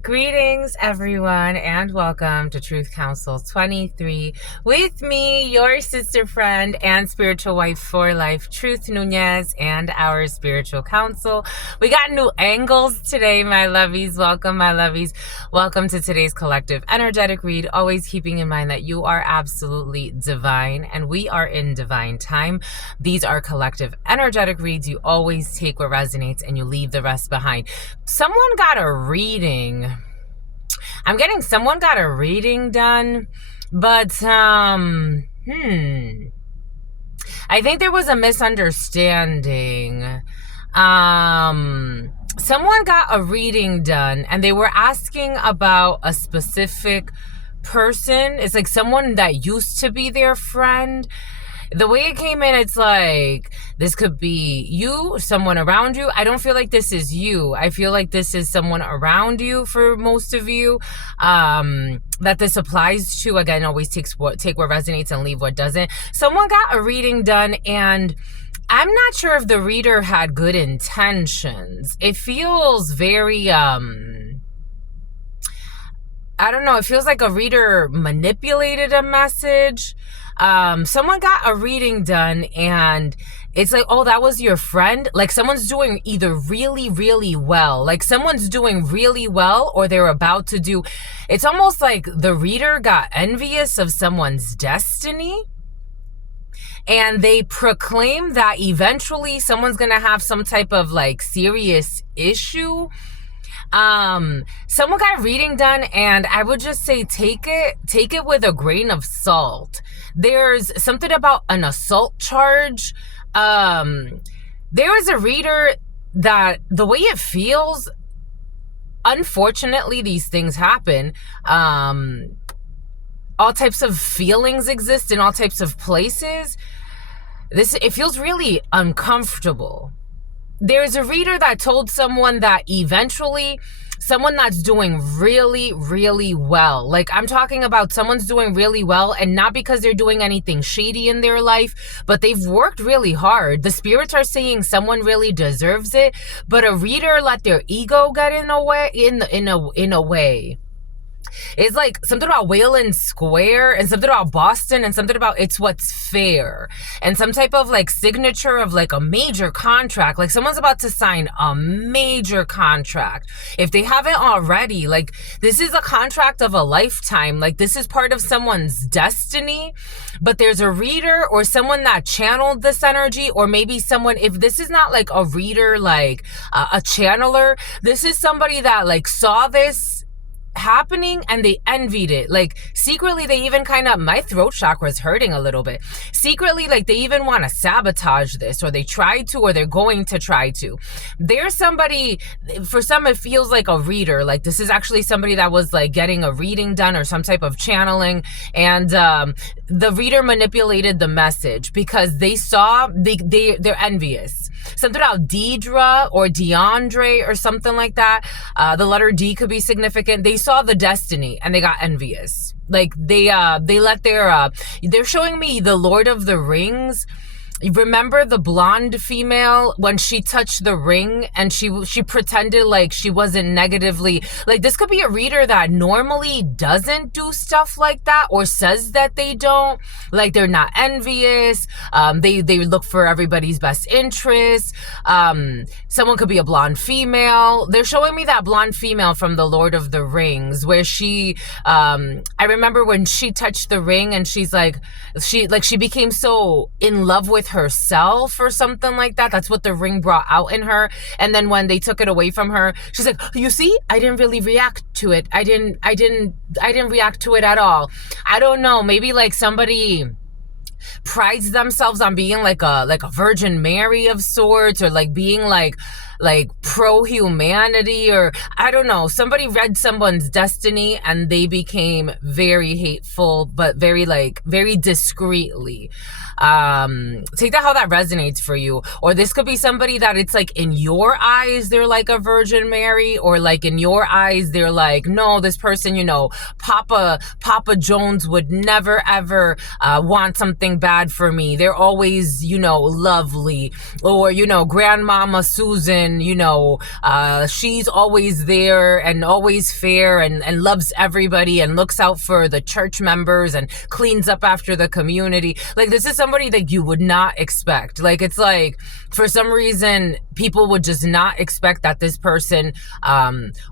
Greetings, everyone, and welcome to Truth Council 23 with me, your sister friend and spiritual wife for life, Truth Nunez, and our spiritual counsel. We got new angles today, my lovies. Welcome, my lovies. Welcome to today's collective energetic read. Always keeping in mind that you are absolutely divine and we are in divine time. These are collective energetic reads. You always take what resonates and you leave the rest behind. Someone got a reading. Someone got a reading done, but I think there was a misunderstanding. Someone got a reading done and they were asking about a specific person. It's like someone that used to be their friend. The way it came in, it's like, this could be you, someone around you. I don't feel like this is you. I feel like this is someone around you for most of you, that this applies to. Again, always take what resonates and leave what doesn't. Someone got a reading done and I'm not sure if the reader had good intentions. It feels very, I don't know. It feels like a reader manipulated a message. Someone got a reading done and it's like, oh, that was your friend. Like someone's doing either really, really well. Like someone's doing really well or they're about to do. It's almost like the reader got envious of someone's destiny. And they proclaim that eventually someone's going to have some type of like serious issue. Someone got a reading done and I would just say take it with a grain of salt. There's something about an assault charge. There is a reader that the way it feels, unfortunately these things happen. All types of feelings exist in all types of places. It feels really uncomfortable. There's a reader that told someone that eventually someone that's doing really, really well. Like I'm talking about someone's doing really well and not because they're doing anything shady in their life, but they've worked really hard. The spirits are saying someone really deserves it, but a reader let their ego get in a way. It's like something about Wayland Square and something about Boston and something about it's what's fair and some type of like signature of like a major contract. Like someone's about to sign a major contract. If they haven't already, like this is a contract of a lifetime. Like this is part of someone's destiny, but there's a reader or someone that channeled this energy, or maybe someone, if this is not like a reader, like a channeler, this is somebody that like saw this happening and they envied it. Like secretly they even my throat chakra is hurting a little bit. Secretly, like they even want to sabotage this, or they tried to, or they're going to try to. There's somebody, for some it feels like a reader, like this is actually somebody that was like getting a reading done or some type of channeling, and the reader manipulated the message because they saw they're envious. Something about Deidre or DeAndre or something like that. The letter D could be significant. They saw the destiny and they got envious. Like they let they're showing me the Lord of the Rings. Remember the blonde female when she touched the ring and she pretended like she wasn't negatively, like this could be a reader that normally doesn't do stuff like that or says that they don't, like they're not envious. They look for everybody's best interest. Someone could be a blonde female. They're showing me that blonde female from the Lord of the Rings where she, I remember when she touched the ring and she became so in love with herself or something like that. That's what the ring brought out in her. And then when they took it away from her, she's like, you see, I didn't really react to it. I didn't react to it at all. I don't know. Maybe like somebody prides themselves on being like a Virgin Mary of sorts, or like being like pro-humanity, or I don't know. Somebody read someone's destiny and they became very hateful, but very discreetly. Take that how that resonates for you. Or this could be somebody that it's like in your eyes they're like a Virgin Mary, or like in your eyes they're like, no, this person, Papa Jones would never ever want something bad for me. They're always, lovely. Or, Grandmama Susan woman, she's always there and always fair and loves everybody and looks out for the church members and cleans up after the community. Like, this is somebody that you would not expect. Like, it's like, for some reason, people would just not expect that this person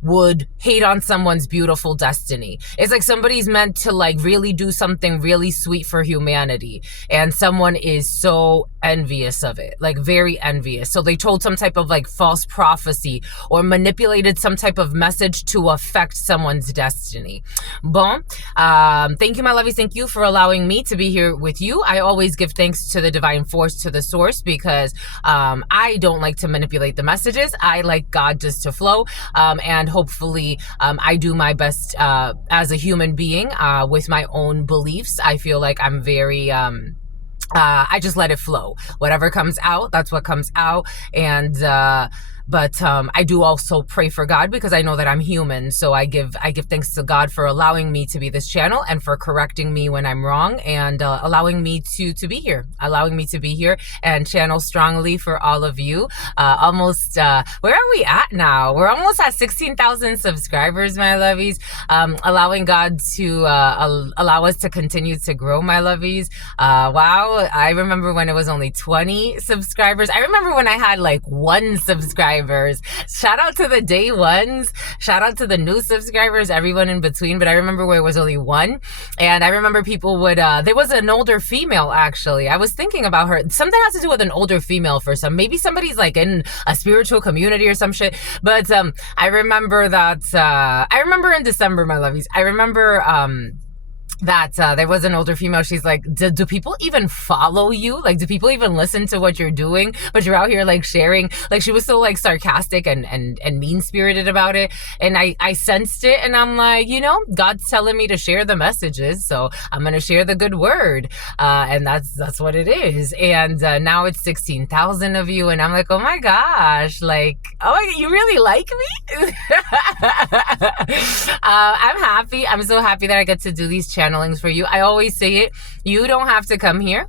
would hate on someone's beautiful destiny. It's like somebody's meant to like really do something really sweet for humanity, and someone is so envious of it, like very envious. So they told some type of like false prophecy or manipulated some type of message to affect someone's destiny. Bon, thank you, my lovies. Thank you for allowing me to be here with you. I always give thanks to the divine force, to the source, because I don't like to manipulate the messages. I like God just to flow, and hopefully I do my best as a human being with my own beliefs. I feel like I'm very I just let it flow. Whatever comes out, that's what comes out. And but I do also pray for God, because I know that I'm human. So I give thanks to God for allowing me to be this channel and for correcting me when I'm wrong, and allowing me to be here, and channel strongly for all of you. Almost, where are we at now? We're almost at 16,000 subscribers, my lovies. Allowing God to allow us to continue to grow, my lovies. Wow, I remember when it was only 20 subscribers. I remember when I had like 1 subscriber. Shout out to the day ones, shout out to the new subscribers, everyone in between. But I remember where it was only 1, and I remember people would there was an older female, actually. I was thinking about her. Something has to do with an older female for some, maybe somebody's like in a spiritual community or some shit. But I remember that I remember in December, my lovies, I remember that there was an older female. She's like, do people even follow you? Like, do people even listen to what you're doing? But you're out here like sharing. Like, she was so like sarcastic and mean-spirited about it. And I sensed it, and I'm like, God's telling me to share the messages, so I'm gonna share the good word. And that's what it is. And now it's 16,000 of you, and I'm like, oh my gosh, like, oh my God, you really like me? I'm happy. I'm so happy that I get to do these channelings for you. I always say it, you don't have to come here.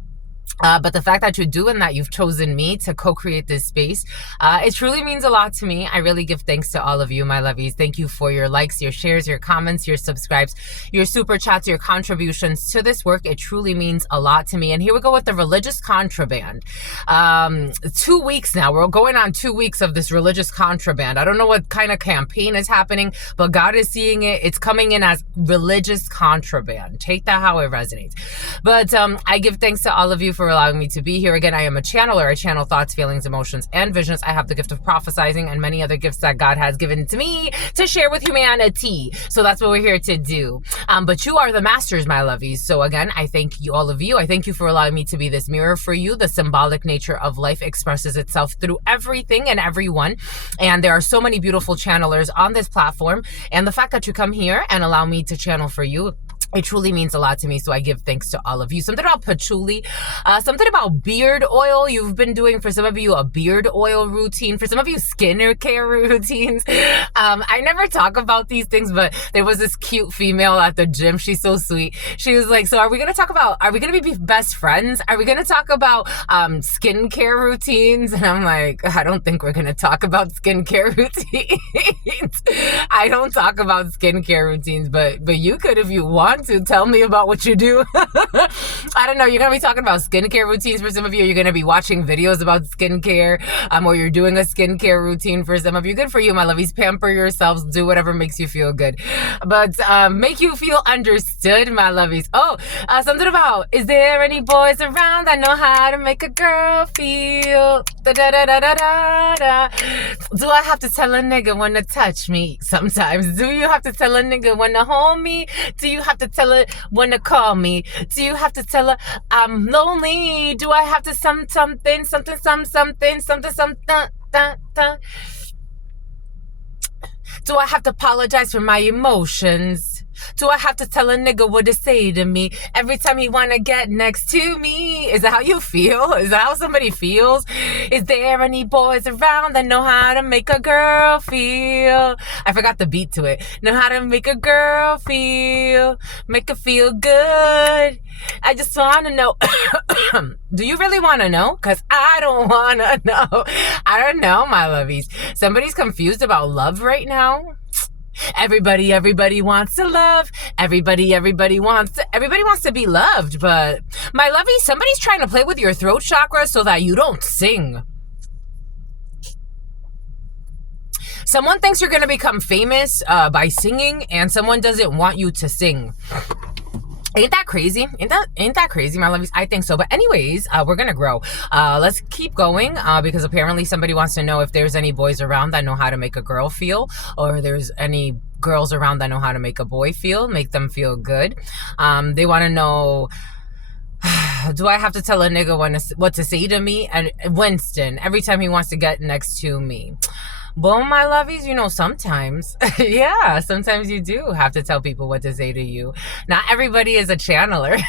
But the fact that you're doing that, you've chosen me to co-create this space, it truly means a lot to me. I really give thanks to all of you, my lovies. Thank you for your likes, your shares, your comments, your subscribes, your super chats, your contributions to this work. It truly means a lot to me. And here we go with the religious contraband. 2 weeks now. We're going on 2 weeks of this religious contraband. I don't know what kind of campaign is happening, but God is seeing it. It's coming in as religious contraband. Take that how it resonates. But I give thanks to all of you for allowing me to be here. Again, I am a channeler. I channel thoughts, feelings, emotions, and visions. I have the gift of prophesizing and many other gifts that God has given to me to share with humanity. So that's what we're here to do. But you are the masters, my lovies. So again, I thank you, all of you. I thank you for allowing me to be this mirror for you. The symbolic nature of life expresses itself through everything and everyone. And there are so many beautiful channelers on this platform. And the fact that you come here and allow me to channel for you, it truly means a lot to me, so I give thanks to all of you. Something about patchouli, something about beard oil. You've been doing, for some of you, a beard oil routine. For some of you, skincare routines. I never talk about these things, but there was this cute female at the gym. She's so sweet. She was like, so are we going to be best friends? Are we going to talk about skincare routines? And I'm like, I don't think we're going to talk about skincare routines. I don't talk about skincare routines, but you could if you want to tell me about what you do. I don't know. You're going to be talking about skincare routines for some of you. You're going to be watching videos about skincare, or you're doing a skincare routine for some of you. Good for you, my lovies. Pamper yourselves. Do whatever makes you feel good. But make you feel understood, my lovies. Oh, something about, is there any boys around that know how to make a girl feel? Da, da, da, da, da, da, da. Do I have to tell a nigga when to touch me? Sometimes. Do you have to tell a nigga when to hold me? Do you have to tell her when to call me? Do you have to tell her I'm lonely? Do I have to something? Do I have to apologize for my emotions? Do I have to tell a nigga what to say to me every time he wanna get next to me? Is that how you feel? Is that how somebody feels? Is there any boys around that know how to make a girl feel? I forgot the beat to it. Know how to make a girl feel, make her feel good. I just wanna know. Do you really wanna know? Because I don't wanna know. I don't know, my lovies. Somebody's confused about love right now. Everybody wants to love. Everybody wants to be loved. But my lovey, somebody's trying to play with your throat chakra so that you don't sing. Someone thinks you're going to become famous by singing, and someone doesn't want you to sing. Ain't that crazy? Ain't that crazy, my lovies? I think so. But anyways, we're going to grow. Let's keep going because apparently somebody wants to know if there's any boys around that know how to make a girl feel, or there's any girls around that know how to make a boy feel, make them feel good. They want to know, do I have to tell a nigga what to say to me? And Winston, every time he wants to get next to me. Well, my lovies, you know, sometimes, yeah, sometimes you do have to tell people what to say to you. Not everybody is a channeler.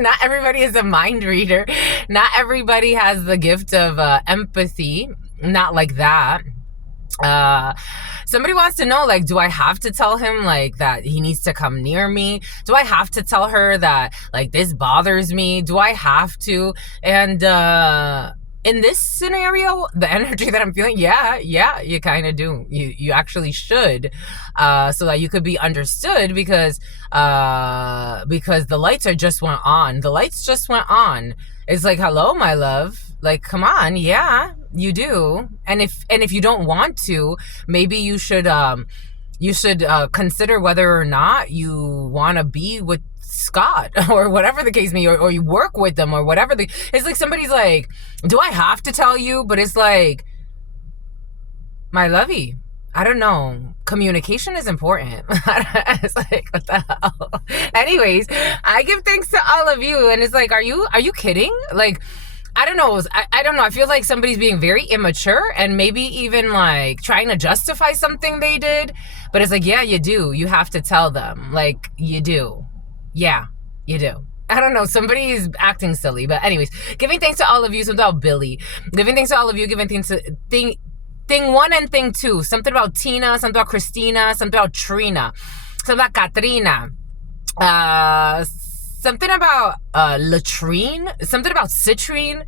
Not everybody is a mind reader. Not everybody has the gift of empathy. Not like that. Somebody wants to know, like, do I have to tell him, like, that he needs to come near me? Do I have to tell her that, like, this bothers me? Do I have to? And, in this scenario, the energy that I'm feeling, yeah, you kind of do. You actually should, so that you could be understood, because the lights just went on. The lights just went on. It's like, hello, my love. Like, come on, yeah, you do. And if you don't want to, maybe you should consider whether or not you want to be with Scott or whatever the case may be, or you work with them or whatever. It's like somebody's like, do I have to tell you? But it's like, my lovey, I don't know. Communication is important. It's like, what the hell? Anyways, I give thanks to all of you. And it's like, are you kidding? Like, I don't know. I don't know. I feel like somebody's being very immature and maybe even like trying to justify something they did. But it's like, yeah, you do. You have to tell them. Like, you do. Yeah, you do. I don't know. Somebody's acting silly. But anyways, giving thanks to all of you. Something about Billy. Giving thanks to all of you. Giving thanks to thing one and thing two. Something about Tina. Something about Christina. Something about Trina. Something about Katrina. Something about latrine. Something about citrine.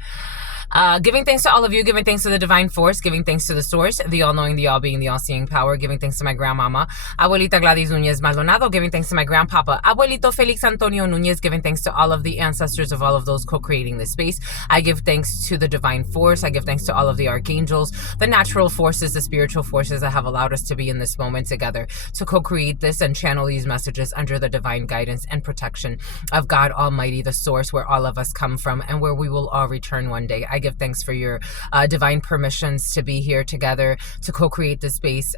Giving thanks to all of you, giving thanks to the divine force, giving thanks to the source, the all-knowing, the all-being, the all-seeing power, giving thanks to my grandmama, Abuelita Gladys Nunez Maldonado, giving thanks to my grandpapa, Abuelito Felix Antonio Nunez, giving thanks to all of the ancestors of all of those co-creating this space. I give thanks to the divine force. I give thanks to all of the archangels, the natural forces, the spiritual forces that have allowed us to be in this moment together to co-create this and channel these messages under the divine guidance and protection of God Almighty, the source where all of us come from and where we will all return one day. I give thanks for your divine permissions to be here together to co-create this space,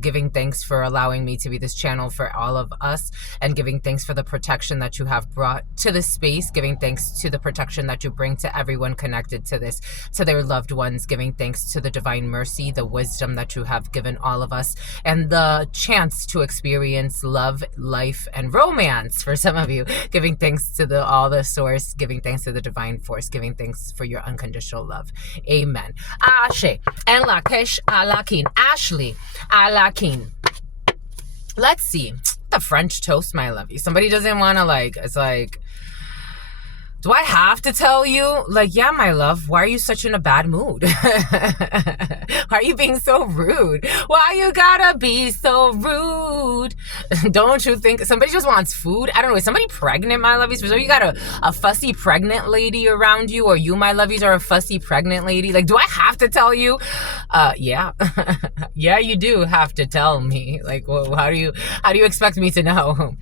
giving thanks for allowing me to be this channel for all of us, and giving thanks for the protection that you have brought to this space, giving thanks to the protection that you bring to everyone connected to this, to their loved ones, giving thanks to the divine mercy, the wisdom that you have given all of us, and the chance to experience love, life, and romance for some of you, giving thanks to all the source, giving thanks to the divine force, giving thanks for your unconditional love. Amen. Ashe and Lakesh Alakin. Ashley Alakin. Let's see. The French toast, my lovey. Somebody doesn't want to, like, it's like, do I have to tell you? Like, yeah, my love, why are you such in a bad mood? Why are you being so rude? Why you gotta be so rude? Don't you think somebody just wants food? I don't know. Is somebody pregnant, my lovies? So you got a fussy pregnant lady around you, or you, my lovies, are a fussy pregnant lady? Like, do I have to tell you? Yeah. Yeah, you do have to tell me. Like, well, how do you expect me to know?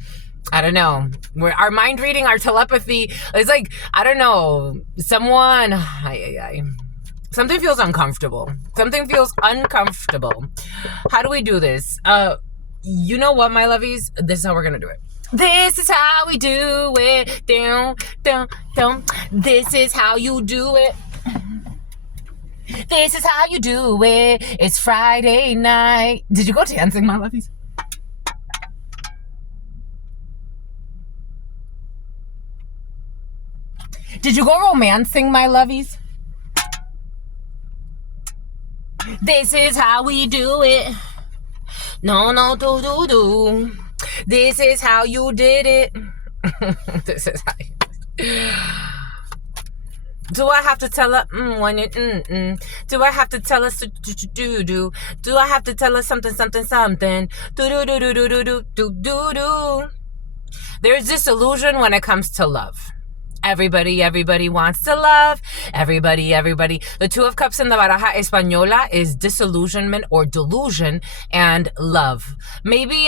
I don't know. Our mind reading, our telepathy, it's like, I don't know. Something feels uncomfortable. Something feels uncomfortable. How do we do this? You know what, my lovies? This is how we're going to do it. This is how we do it. Down, down, down. This is how you do it. This is how you do it. It's Friday night. Did you go dancing, my lovies? Did you go romancing, my lovies? This is how we do it. No, no, do. This is how you did it. This is how you... Do I have to tell her when it Do I have to tell her do? Do I have to tell her something? Do. There's disillusion when it comes to love. Everybody wants to love. Everybody. The Two of Cups in the Baraja Española is disillusionment or delusion and love. Maybe,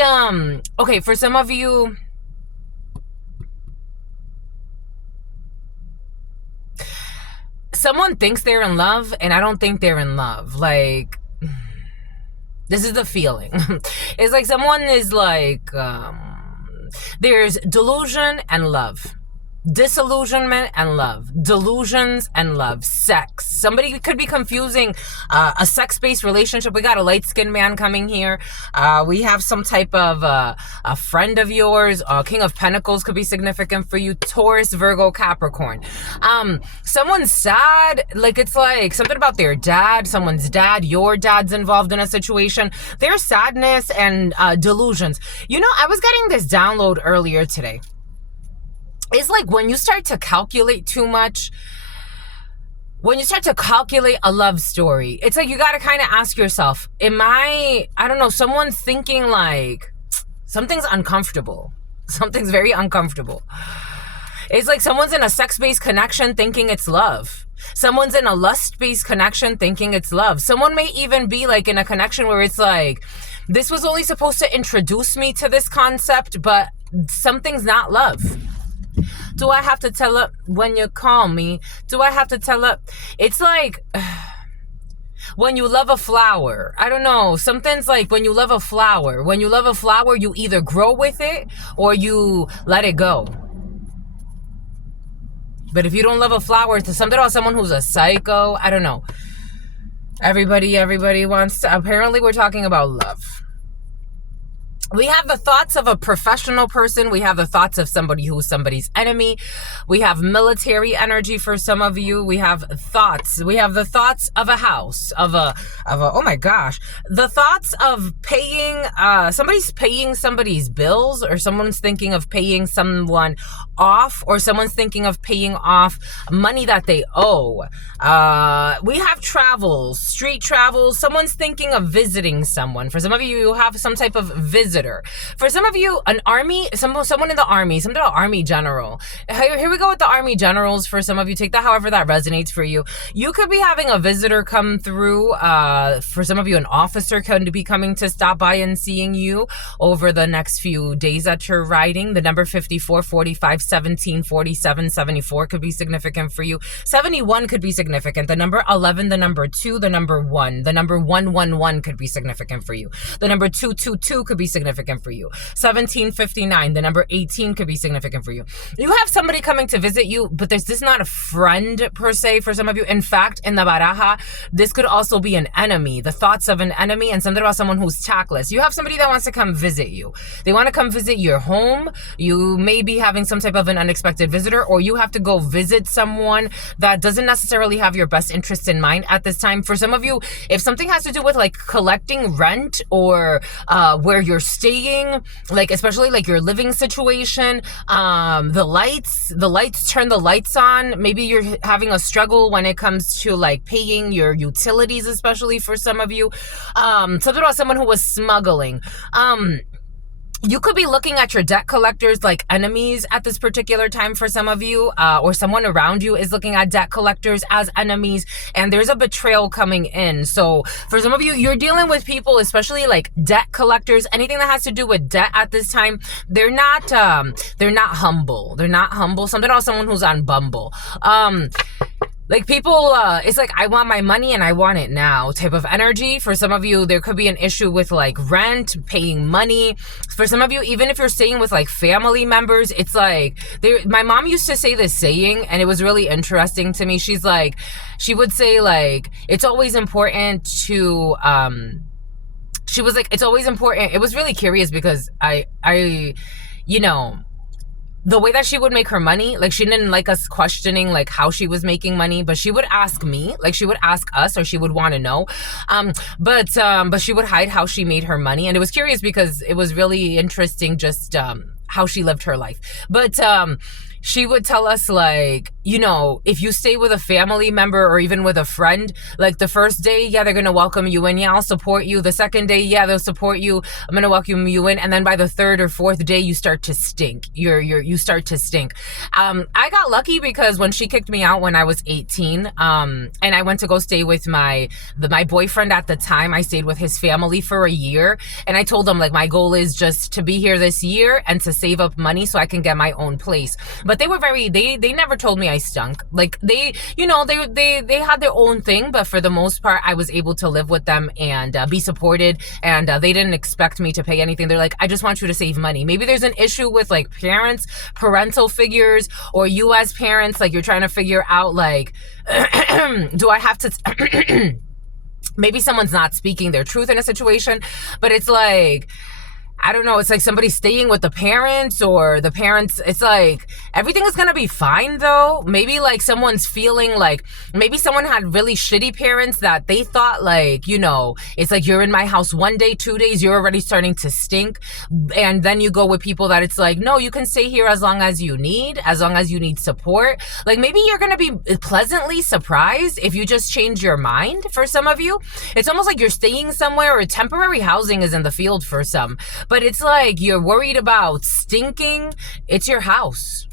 okay, for some of you, someone thinks they're in love, and I don't think they're in love. Like, this is the feeling. It's like someone is like, there's delusion and love. Disillusionment and love. Delusions and love. Sex. Somebody could be confusing a sex-based relationship. We got a light-skinned man coming here. We have some type of a friend of yours. King of Pentacles could be significant for you. Taurus, Virgo, Capricorn. Someone's sad. Like, it's like something about their dad. Someone's dad. Your dad's involved in a situation. There's sadness and delusions. You know, I was getting this download earlier today. It's like when you start to calculate too much, when you start to calculate a love story, it's like you got to kind of ask yourself, I don't know, someone's thinking like, something's uncomfortable. Something's very uncomfortable. It's like someone's in a sex-based connection thinking it's love. Someone's in a lust-based connection thinking it's love. Someone may even be like in a connection where it's like, this was only supposed to introduce me to this concept, but something's not love. Do I have to tell her when you call me? Do I have to tell her? It's like when you love a flower. I don't know. Something's like when you love a flower. When you love a flower, you either grow with it or you let it go. But if you don't love a flower, it's something about someone who's a psycho. I don't know. Everybody wants to. Apparently, we're talking about love. We have the thoughts of a professional person. We have the thoughts of somebody who's somebody's enemy. We have military energy for some of you. We have thoughts. We have the thoughts of a house, of a, oh my gosh. The thoughts of paying, somebody's paying somebody's bills, or someone's thinking of paying someone off, or someone's thinking of paying off money that they owe. We have travels, street travels. Someone's thinking of visiting someone. For some of you, you have some type of visitor. For some of you, an army, someone in the army, something about army general. Here we go with the army generals. For some of you, take that however that resonates for you. You could be having a visitor come through. For some of you, an officer could be coming to stop by and seeing you over the next few days that you're riding. The number 54, 45, 17, 47, 74 could be significant for you. 71 could be significant. The number 11, the number 2, the number 1. The number 111 could be significant for you. The number 222 could be significant for you. 1759, the number 18 could be significant for you. You have somebody coming to visit you, but this is not a friend per se for some of you. In fact, in the baraja, this could also be an enemy. The thoughts of an enemy and something about someone who's tactless. You have somebody that wants to come visit you. They want to come visit your home. You may be having some type of an unexpected visitor, or you have to go visit someone that doesn't necessarily have your best interests in mind at this time. For some of you, if something has to do with like collecting rent or where you're staying, like especially like your living situation, the lights, turn the lights on. Maybe you're having a struggle when it comes to like paying your utilities, especially for some of you. Something about someone who was smuggling. You could be looking at your debt collectors like enemies at this particular time for some of you, or someone around you is looking at debt collectors as enemies, and there's a betrayal coming in. So for some of you, you're dealing with people, especially like debt collectors, anything that has to do with debt at this time. They're not humble. They're not humble. Something about someone who's on Bumble. Like people, it's like, I want my money and I want it now type of energy. For some of you, there could be an issue with like rent, paying money. For some of you, even if you're staying with like family members, it's like, my mom used to say this saying, and it was really interesting to me. She's like, she would say like, it's always important to, she was like, it's always important. It was really curious because I, you know, the way that she would make her money, like she didn't like us questioning like how she was making money, but she would ask me, like she would ask us, or she would want to know. But she would hide how she made her money, and it was curious because it was really interesting just how she lived her life. But she would tell us, like, you know, if you stay with a family member or even with a friend, like the first day, yeah, they're going to welcome you in. Yeah, I'll support you. The second day, yeah, they'll support you. I'm going to welcome you in. And then by the third or fourth day, you start to stink. You start to stink. I got lucky because when she kicked me out when I was 18, and I went to go stay with my boyfriend at the time, I stayed with his family for a year. And I told him, like, my goal is just to be here this year and to save up money so I can get my own place. But they were they never told me I stunk. Like they had their own thing, but for the most part, I was able to live with them and be supported. And they didn't expect me to pay anything. They're like, I just want you to save money. Maybe there's an issue with like parental figures, or you as parents, like you're trying to figure out like, do I have to, maybe someone's not speaking their truth in a situation, but it's like, I don't know, it's like somebody staying with the parents, or the parents, it's like, everything is gonna be fine though. Maybe like someone's feeling like, maybe someone had really shitty parents that they thought like, you know, it's like you're in my house 1 day, 2 days, you're already starting to stink. And then you go with people that it's like, no, you can stay here as long as you need support. Like maybe you're gonna be pleasantly surprised if you just change your mind. For some of you, it's almost like you're staying somewhere, or temporary housing is in the field for some. But it's like you're worried about stinking. It's your house.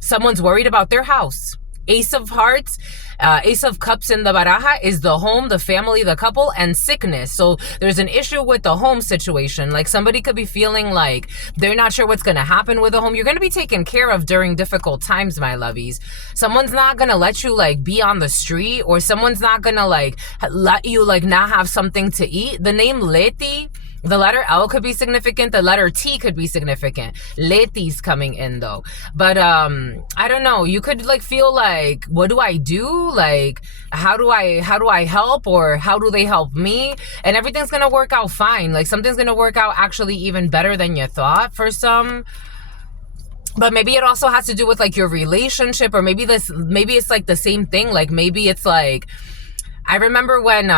Someone's worried about their house. Ace of Hearts, Ace of Cups in the baraja is the home, the family, the couple, and sickness. So there's an issue with the home situation. Like somebody could be feeling like they're not sure what's going to happen with the home. You're going to be taken care of during difficult times, my lovies. Someone's not going to let you like be on the street, or someone's not going to like let you like not have something to eat. The name Leti, the letter L could be significant. The letter T could be significant. Leti's coming in though. But I don't know. You could like feel like, what do I do? Like, how do I help, or how do they help me? And everything's gonna work out fine. Like something's gonna work out actually even better than you thought for some. But maybe it also has to do with like your relationship, or maybe it's like the same thing. Like maybe it's like, I remember when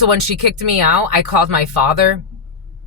when she kicked me out, I called my father.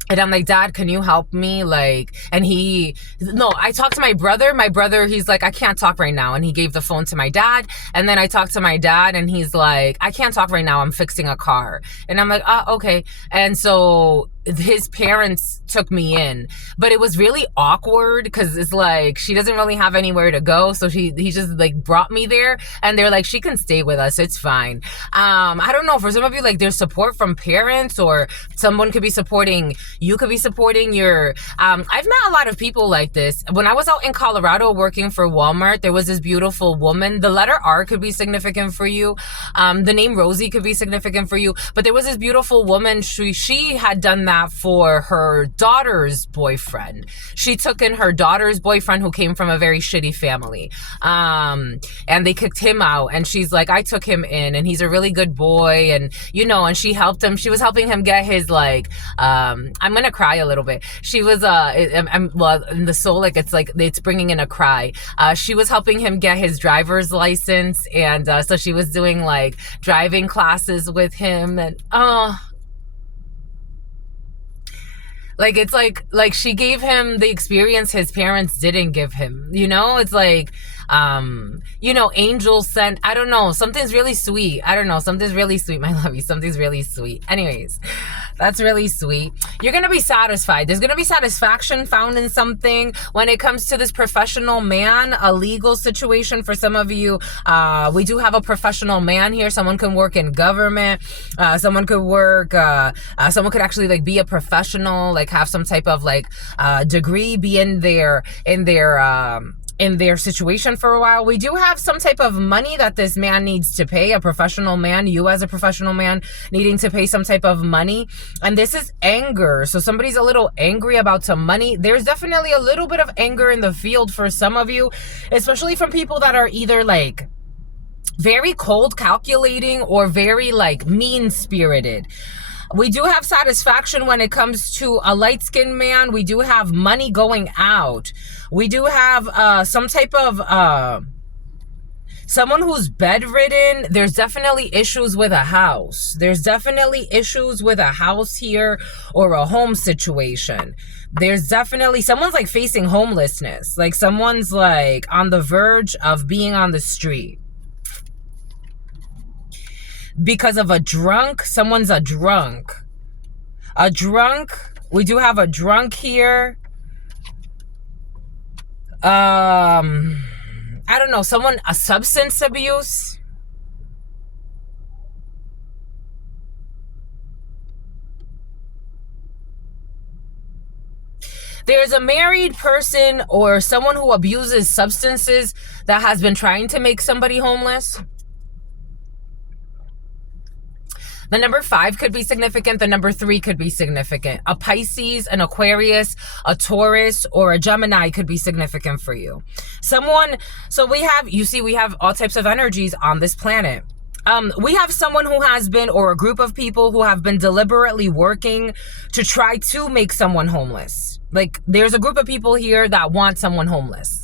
And I'm like, Dad, can you help me? Like, and I talked to my brother. My brother, he's like, I can't talk right now. And he gave the phone to my dad. And then I talked to my dad, and he's like, I can't talk right now. I'm fixing a car. And I'm like, okay. And so his parents took me in, but it was really awkward because it's like, she doesn't really have anywhere to go. So he just like brought me there, and they're like, she can stay with us. It's fine. I don't know. For some of you, like there's support from parents, or someone could be supporting, you could be supporting your, I've met a lot of people like this. When I was out in Colorado working for Walmart, there was this beautiful woman. The letter R could be significant for you. The name Rosie could be significant for you, but there was this beautiful woman. She had done that for her daughter's boyfriend. She took in her daughter's boyfriend, who came from a very shitty family. And they kicked him out, and she's like, I took him in, and he's a really good boy. And, you know, and she helped him. She was helping him get his, like, I'm going to cry a little bit. She was, well, in the soul, like, it's bringing in a cry. She was helping him get his driver's license. And, so she was doing like driving classes with him, and, like, it's like she gave him the experience his parents didn't give him, you know? It's like, you know, angels sent, I don't know, something's really sweet. I don't know, something's really sweet, my lovey, something's really sweet. Anyways, that's really sweet. You're going to be satisfied. There's going to be satisfaction found in something when it comes to this professional man, a legal situation. For some of you, we do have a professional man here. Someone can work in government. Someone could work, someone could actually like be a professional, like have some type of like, degree, be in their situation for a while. We do have some type of money that this man needs to pay, a professional man, you as a professional man needing to pay some type of money. And this is anger. So somebody's a little angry about some money. There's definitely a little bit of anger in the field for some of you, especially from people that are either like very cold calculating or very like mean spirited. We do have satisfaction when it comes to a light-skinned man. We do have money going out. We do have some type of someone who's bedridden. There's definitely issues with a house. There's definitely issues with a house here or a home situation. There's definitely someone's like facing homelessness. Like someone's like on the verge of being on the street. Because of a drunk, someone's a drunk. A drunk, we do have a drunk here. I don't know, someone, a substance abuse. There's a married person or someone who abuses substances that has been trying to make somebody homeless. The number 5 could be significant. The number 3 could be significant. A Pisces, an Aquarius, a Taurus, or a Gemini could be significant for you. Someone, so we have, you see, we have all types of energies on this planet. We have someone who has been, or a group of people who have been deliberately working to try to make someone homeless. Like, there's a group of people here that want someone homeless.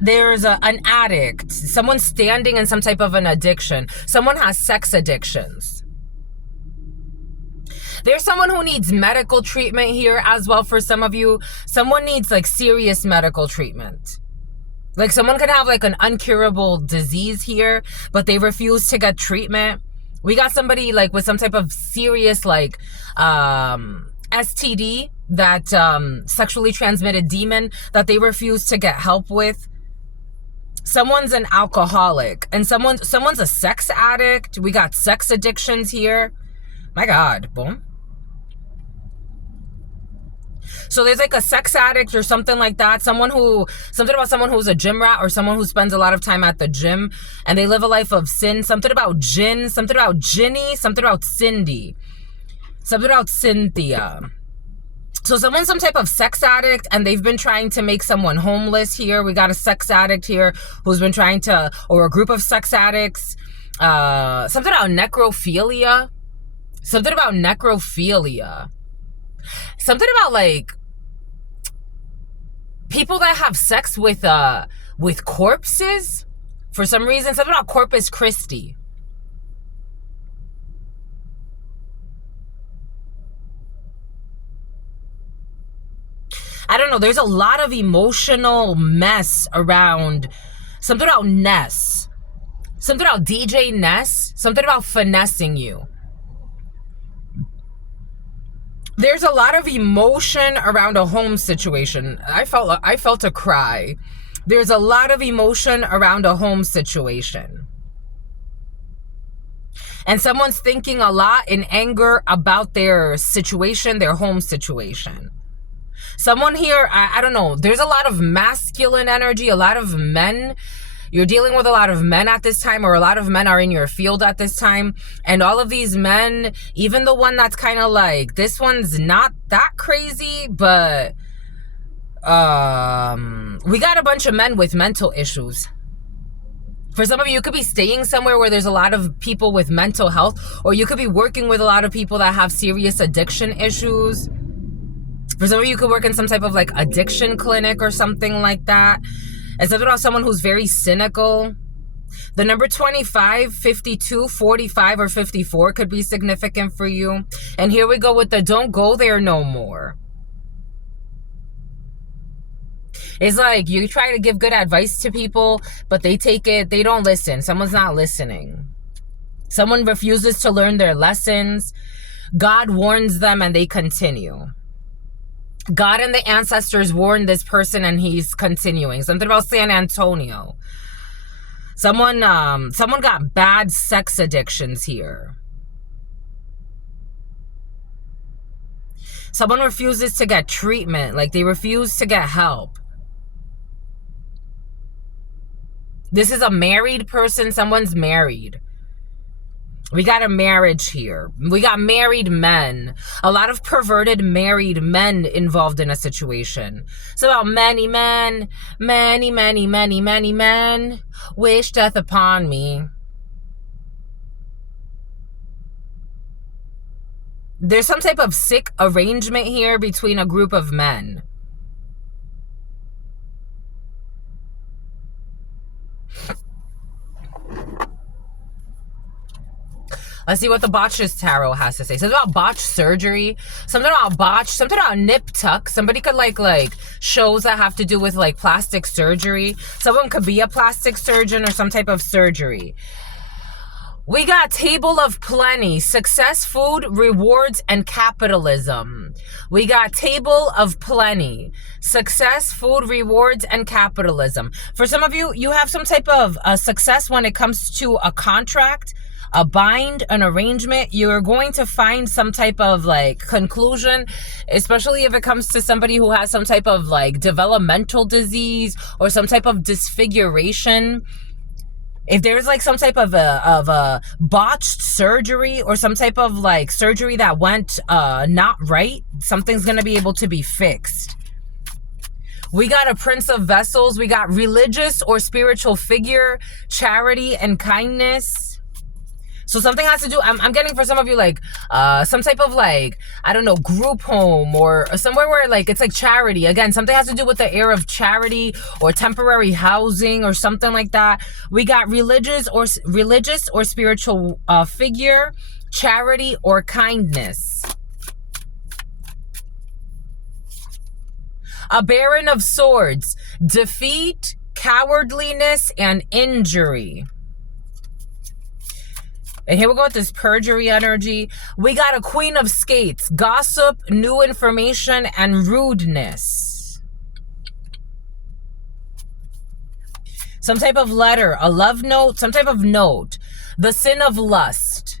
There's an addict. Someone's standing in some type of an addiction. Someone has sex addictions. There's someone who needs medical treatment here as well for some of you. Someone needs like serious medical treatment. Like someone could have like an incurable disease here, but they refuse to get treatment. We got somebody like with some type of serious like STD, that sexually transmitted demon that they refuse to get help with. Someone's an alcoholic, and someone's a sex addict. We got sex addictions here. My God, boom. So there's like a sex addict or something like that. Something about someone who's a gym rat or someone who spends a lot of time at the gym and they live a life of sin. Something about Jin, something about Ginny, something about Cindy, something about Cynthia. So someone's some type of sex addict and they've been trying to make someone homeless here. We got a sex addict here who's been trying to, or a group of sex addicts. Something about necrophilia. Something about necrophilia. Something about like people that have sex with corpses for some reason. Something about Corpus Christi. I don't know. There's a lot of emotional mess around. Something about Ness. Something about DJ Ness. Something about finessing you. There's a lot of emotion around a home situation. I felt a cry. There's a lot of emotion around a home situation. And someone's thinking a lot in anger about their situation, their home situation. Someone here, I don't know, there's a lot of masculine energy, a lot of men. You're dealing with a lot of men at this time, or a lot of men are in your field at this time. And all of these men, even the one that's kind of like, this one's not that crazy, but we got a bunch of men with mental issues. For some of you, you could be staying somewhere where there's a lot of people with mental health, or you could be working with a lot of people that have serious addiction issues. For some of you, you could work in some type of like addiction clinic or something like that. And something about someone who's very cynical. The number 25, 52, 45, or 54 could be significant for you. And here we go with the don't go there no more. It's like you try to give good advice to people, but they take it, they don't listen. Someone's not listening. Someone refuses to learn their lessons. God warns them and they continue. God and the ancestors warned this person and he's continuing. Something about San Antonio. Someone got bad sex addictions here. Someone refuses to get treatment. Like they refuse to get help. This is a married person. Someone's married. We got a marriage here. We got married men. A lot of perverted married men involved in a situation. It's about many men, many, many, many, many men wish death upon me. There's some type of sick arrangement here between a group of men. Let's see what the Botches Tarot has to say. Something about botched surgery. Something about botch. Something about nip tuck. Somebody could like shows that have to do with like plastic surgery. Someone could be a plastic surgeon or some type of surgery. We got table of plenty, success, food, rewards, and capitalism. We got table of plenty, success, food, rewards, and capitalism. For some of you, you have some type of success when it comes to a contract, a bind, an arrangement. You're going to find some type of like conclusion, especially if it comes to somebody who has some type of like developmental disease or some type of disfiguration. If there's like some type of a botched surgery or some type of like surgery that went not right, something's going to be able to be fixed. We got a Prince of Vessels. We got religious or spiritual figure, charity, and kindness. So something has to do, I'm getting for some of you like some type of like, I don't know, group home or somewhere where like it's like charity. Again, something has to do with the air of charity or temporary housing or something like that. We got religious or spiritual figure, charity, or kindness. A Baron of Swords, defeat, cowardliness, and injury. And here we go with this perjury energy. We got a Queen of Skates, gossip, new information, and rudeness. Some type of letter, a love note, some type of note. The sin of lust.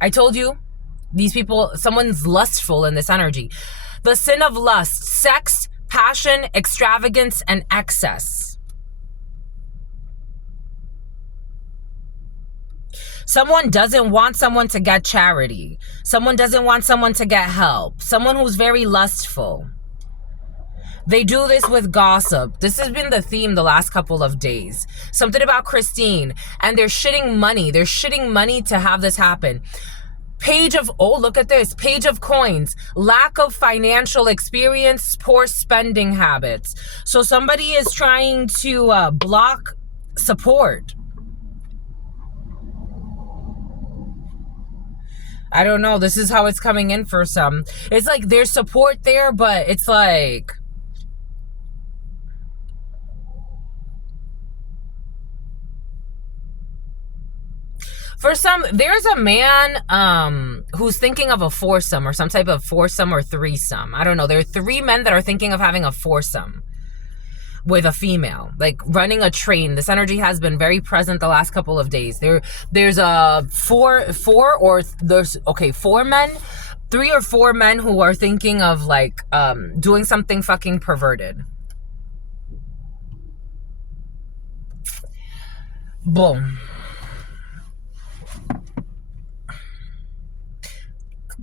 I told you, these people, someone's lustful in this energy. The sin of lust, sex, passion, extravagance, and excess. Someone doesn't want someone to get charity. Someone doesn't want someone to get help. Someone who's very lustful. They do this with gossip. This has been the theme the last couple of days. Something about Christine. And they're shitting money. They're shitting money to have this happen. Page of, oh, look at this. Page of coins. Lack of financial experience. Poor spending habits. So somebody is trying to block support. I don't know. This is how it's coming in for some. It's like there's support there, but it's like... For some, there's a man who's thinking of a foursome or some type of foursome or threesome. I don't know. There are 3 men that are thinking of having a foursome with a female, like running a train. This energy has been very present the last couple of days. There's four men, 3 or 4 men who are thinking of like doing something fucking perverted. Boom.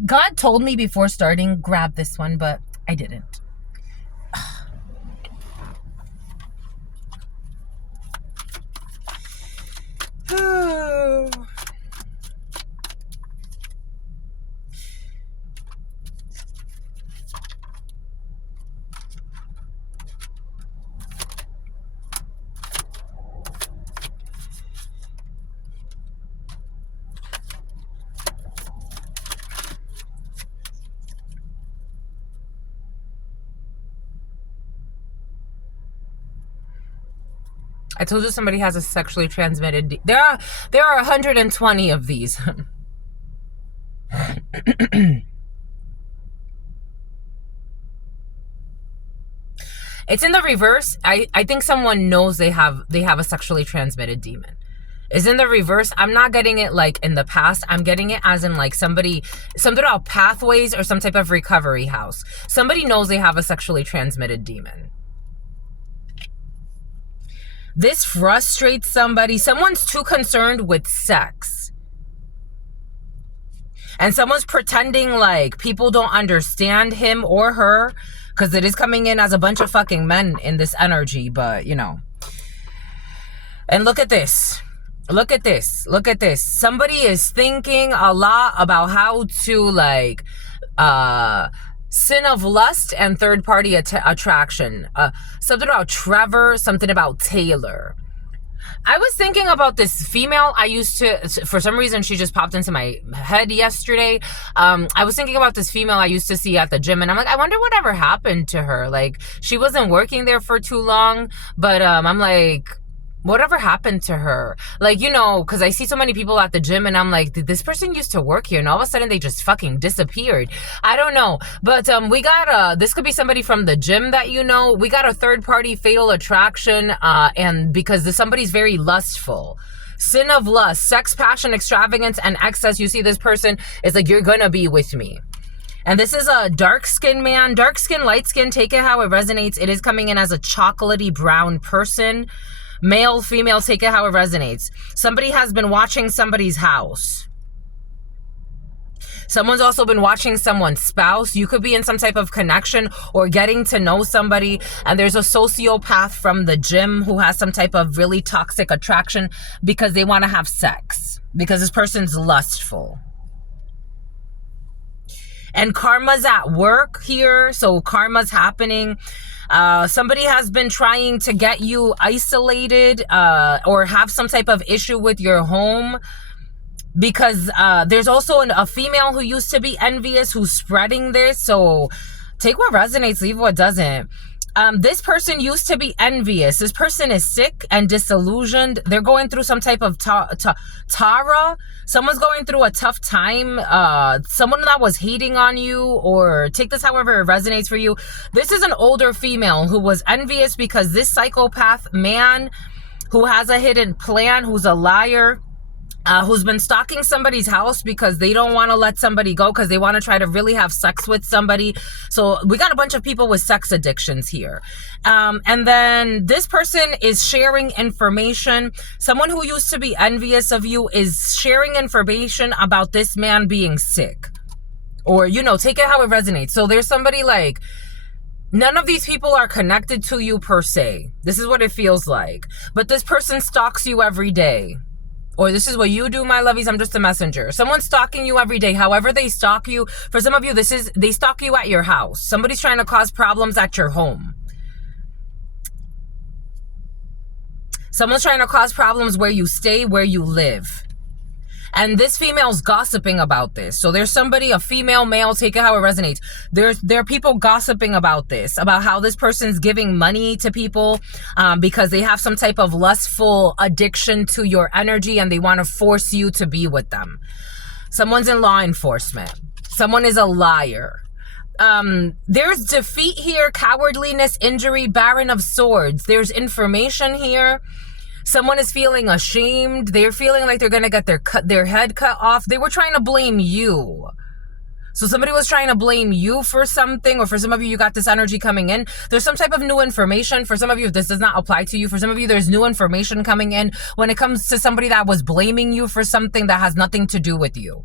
God told me before starting, grab this one, but I didn't. I told you somebody has a sexually transmitted... There are 120 of these. It's in the reverse. I think someone knows they have a sexually transmitted demon. It's in the reverse. I'm not getting it like in the past. I'm getting it as in like something about pathways or some type of recovery house. Somebody knows they have a sexually transmitted demon. This frustrates somebody. Someone's too concerned with sex. And someone's pretending like people don't understand him or her, because it is coming in as a bunch of fucking men in this energy, but you know. And look at this. Look at this. Look at this. Somebody is thinking a lot about how to like sin of lust and third party attraction. Something about Trevor, something about Taylor. I was thinking about this female I used to, for some reason she just popped into my head yesterday. I was thinking about this female I used to see at the gym, and I'm like, I wonder whatever happened to her. Like, she wasn't working there for too long, but I'm like, whatever happened to her? Like, you know, because I see so many people at the gym and I'm like, did this person used to work here? And all of a sudden they just fucking disappeared. I don't know. But we got this could be somebody from the gym that you know. We got a third party fatal attraction and because somebody's very lustful. Sin of lust, sex, passion, extravagance, and excess. You see this person, it's like, you're gonna be with me. And this is a dark skin man. Dark skin, light skin, take it how it resonates. It is coming in as a chocolatey brown person. Male, female, take it how it resonates. Somebody has been watching somebody's house. Someone's also been watching someone's spouse. You could be in some type of connection or getting to know somebody. And there's a sociopath from the gym who has some type of really toxic attraction because they want to have sex. Because this person's lustful. And karma's at work here. So karma's happening. Somebody has been trying to get you isolated or have some type of issue with your home because there's also a female who used to be envious who's spreading this. So take what resonates, leave what doesn't. This person used to be envious. This person is sick and disillusioned. They're going through some type of Tara. Someone's going through a tough time. Someone that was hating on you, or take this however it resonates for you. This is an older female who was envious because this psychopath man who has a hidden plan, who's a liar, who's been stalking somebody's house because they don't want to let somebody go because they want to try to really have sex with somebody. So we got a bunch of people with sex addictions here. And then this person is sharing information. Someone who used to be envious of you is sharing information about this man being sick. Or, you know, take it how it resonates. So there's somebody like, none of these people are connected to you per se. This is what it feels like. But this person stalks you every day. Or this is what you do, my lovies. I'm just a messenger. Someone's stalking you every day. However they stalk you. For some of you, they stalk you at your house. Somebody's trying to cause problems at your home. Someone's trying to cause problems where you stay, where you live. And this female's gossiping about this. So there's somebody, a female, male, take it how it resonates. There are people gossiping about this, about how this person's giving money to people because they have some type of lustful addiction to your energy and they want to force you to be with them. Someone's in law enforcement. Someone is a liar. There's defeat here, cowardliness, injury, Baron of Swords. There's information here. Someone is feeling ashamed. They're feeling like they're going to get their head cut off. They were trying to blame you. So somebody was trying to blame you for something, or for some of you, you got this energy coming in. There's some type of new information. For some of you, this does not apply to you. For some of you, there's new information coming in when it comes to somebody that was blaming you for something that has nothing to do with you.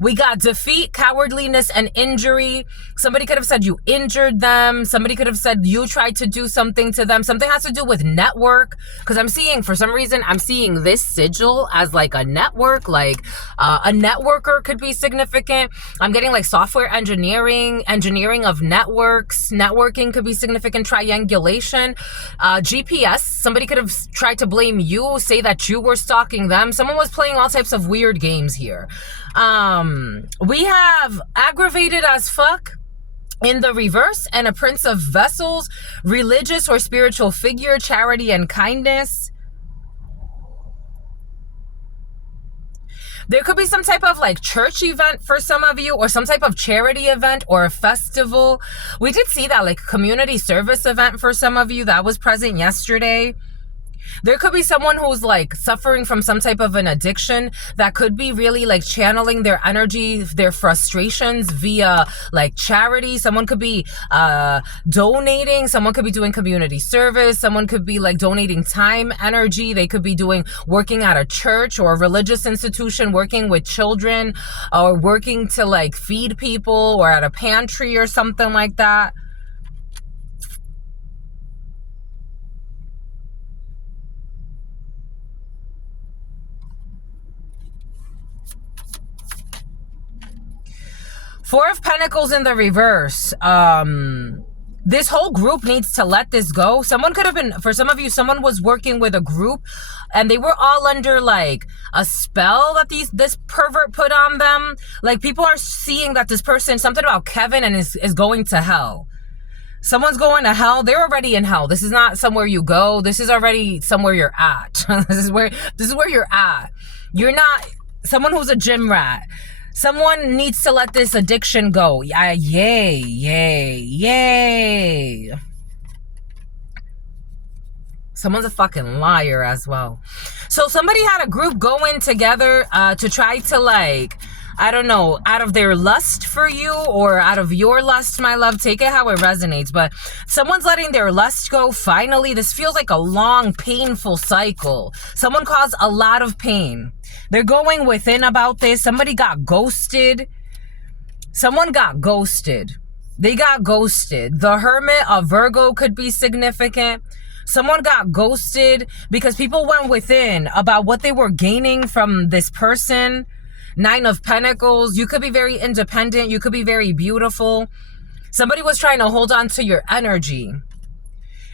We got defeat, cowardliness, and injury. Somebody could have said you injured them. Somebody could have said you tried to do something to them. Something has to do with network. Because I'm seeing, for some reason, I'm seeing this sigil as like a network. Like a networker could be significant. I'm getting like software engineering of networks. Networking could be significant. Triangulation. GPS. Somebody could have tried to blame you, say that you were stalking them. Someone was playing all types of weird games here. We have aggravated as fuck in the reverse, and a Prince of Vessels, religious or spiritual figure, charity and kindness. There could be some type of like church event for some of you, or some type of charity event or a festival. We did see that like community service event for some of you that was present yesterday. There could be someone who's like suffering from some type of an addiction that could be really like channeling their energy, their frustrations via like charity. Someone could be donating. Someone could be doing community service. Someone could be like donating time, energy. They could be working at a church or a religious institution, working with children, or working to like feed people, or at a pantry or something like that. Four of Pentacles in the reverse. This whole group needs to let this go. Someone could have been, for some of you, someone was working with a group and they were all under like a spell that this pervert put on them. Like, people are seeing that this person, something about Kevin, and is going to hell. Someone's going to hell. They're already in hell. This is not somewhere you go. This is already somewhere you're at. This is where you're at. You're not someone who's a gym rat. Someone needs to let this addiction go. Yay, yay, yay. Someone's a fucking liar as well. So somebody had a group going together to try to, like, I don't know, out of their lust for you or out of your lust, my love. Take it how it resonates. But someone's letting their lust go. Finally, this feels like a long, painful cycle. Someone caused a lot of pain. They're going within about this. Somebody got ghosted. Someone got ghosted. They got ghosted. The Hermit of Virgo could be significant. Someone got ghosted because people went within about what they were gaining from this person. Nine of Pentacles. You could be very independent. You could be very beautiful. Somebody was trying to hold on to your energy.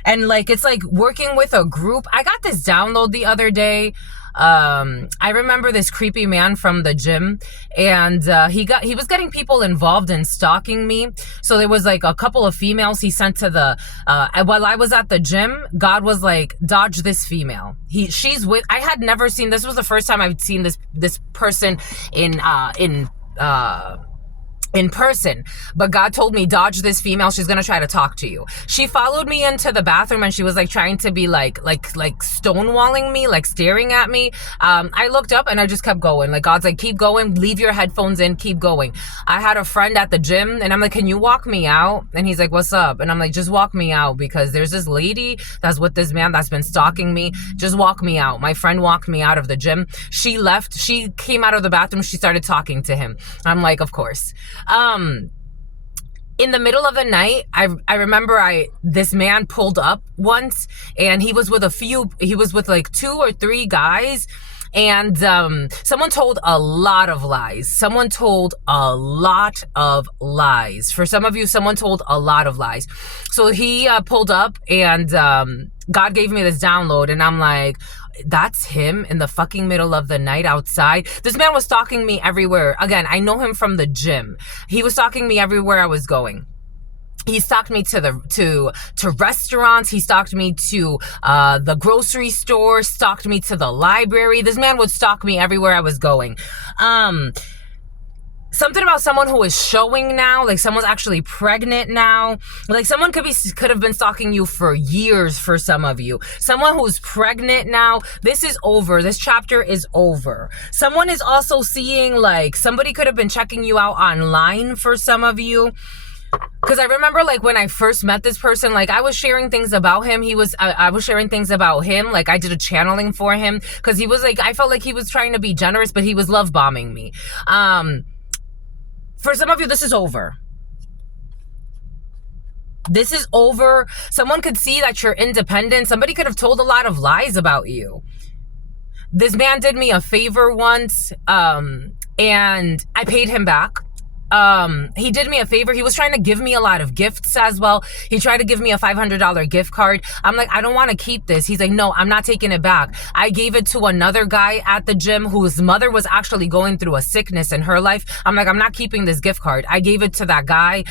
And like, it's like working with a group. I got this download the other day. I remember this creepy man from the gym, and he was getting people involved in stalking me. So there was like a couple of females he sent to the while I was at the gym. God was like, dodge this female. I had never seen, this was the first time I'd seen this person in person, but God told me, dodge this female. She's gonna try to talk to you. She followed me into the bathroom and she was like trying to be like stonewalling me, like staring at me. I looked up and I just kept going. Like, God's like, keep going, leave your headphones in, keep going. I had a friend at the gym and I'm like, can you walk me out? And he's like, what's up? And I'm like, just walk me out, because there's this lady that's with this man that's been stalking me. Just walk me out. My friend walked me out of the gym. She left. She came out of the bathroom. She started talking to him. I'm like, of course. In the middle of the night, I remember this man pulled up once, and he was with like 2 or 3 guys, and someone told a lot of lies. Someone told a lot of lies. For some of you, someone told a lot of lies. So he pulled up, and God gave me this download, and I'm like, that's him in the fucking middle of the night outside. This man was stalking me everywhere. Again, I know him from the gym. He was stalking me everywhere I was going. He stalked me to restaurants. He stalked me to the grocery store, stalked me to the library. This man would stalk me everywhere I was going. Something about someone who is showing now, like someone's actually pregnant now. Like, someone could have been stalking you for years for some of you. Someone who's pregnant now. This is over. This chapter is over. Someone is also seeing, like, somebody could have been checking you out online for some of you. Because I remember, like, when I first met this person, like, I was sharing things about him. I was sharing things about him. Like, I did a channeling for him. Because he was, like, I felt like he was trying to be generous, but he was love bombing me. For some of you, this is over. This is over. Someone could see that you're independent. Somebody could have told a lot of lies about you. This man did me a favor once, and I paid him back. He did me a favor. He was trying to give me a lot of gifts as well. He tried to give me a $500 gift card. I'm like, I don't want to keep this. He's like, no, I'm not taking it back. I gave it to another guy at the gym whose mother was actually going through a sickness in her life. I'm like, I'm not keeping this gift card. I gave it to that guy.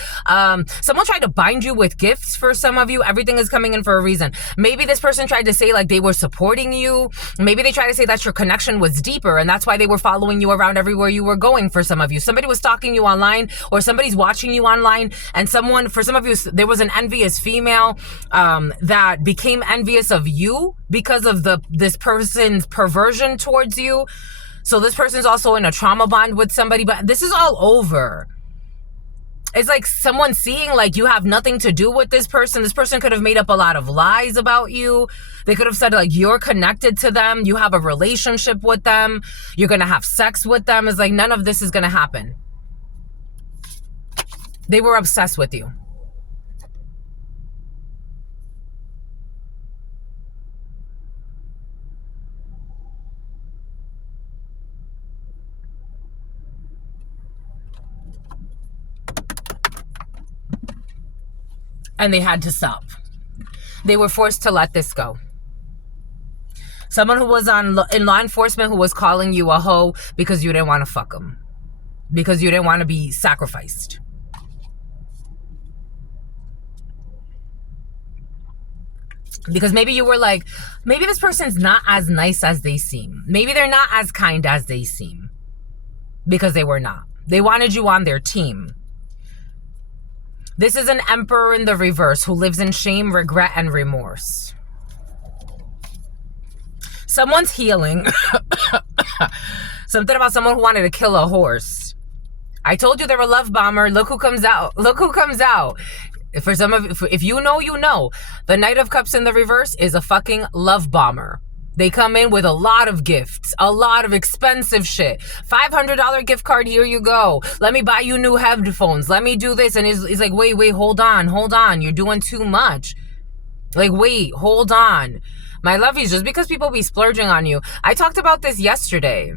Someone tried to bind you with gifts for some of you. Everything is coming in for a reason. Maybe this person tried to say like they were supporting you. Maybe they tried to say that your connection was deeper and that's why they were following you around everywhere you were going for some of you. Somebody was stalking you online. online, or somebody's watching you online, and for some of you, there was an envious female that became envious of you because of this person's perversion towards you. So this person's also in a trauma bond with somebody, but this is all over. It's like someone seeing like you have nothing to do with this person. This person could have made up a lot of lies about you. They could have said like you're connected to them. You have a relationship with them. You're going to have sex with them. It's like none of this is going to happen. They were obsessed with you. And they had to stop. They were forced to let this go. Someone who was in law enforcement who was calling you a hoe because you didn't want to fuck them. Because you didn't want to be sacrificed. Because maybe you were like, maybe this person's not as nice as they seem. Maybe they're not as kind as they seem. Because they were not. They wanted you on their team. This is an emperor in the reverse who lives in shame, regret, and remorse. Someone's healing. Something about someone who wanted to kill a horse. I told you they're a love bomber. Look who comes out. Look who comes out. For some of, if you know, you know. The Knight of Cups in the reverse is a fucking love bomber. They come in with a lot of gifts, a lot of expensive shit. $500 gift card, here you go. Let me buy you new headphones. Let me do this. And he's like, wait, hold on. You're doing too much. Like, wait, hold on. My lovies, just because people be splurging on you. I talked about this yesterday.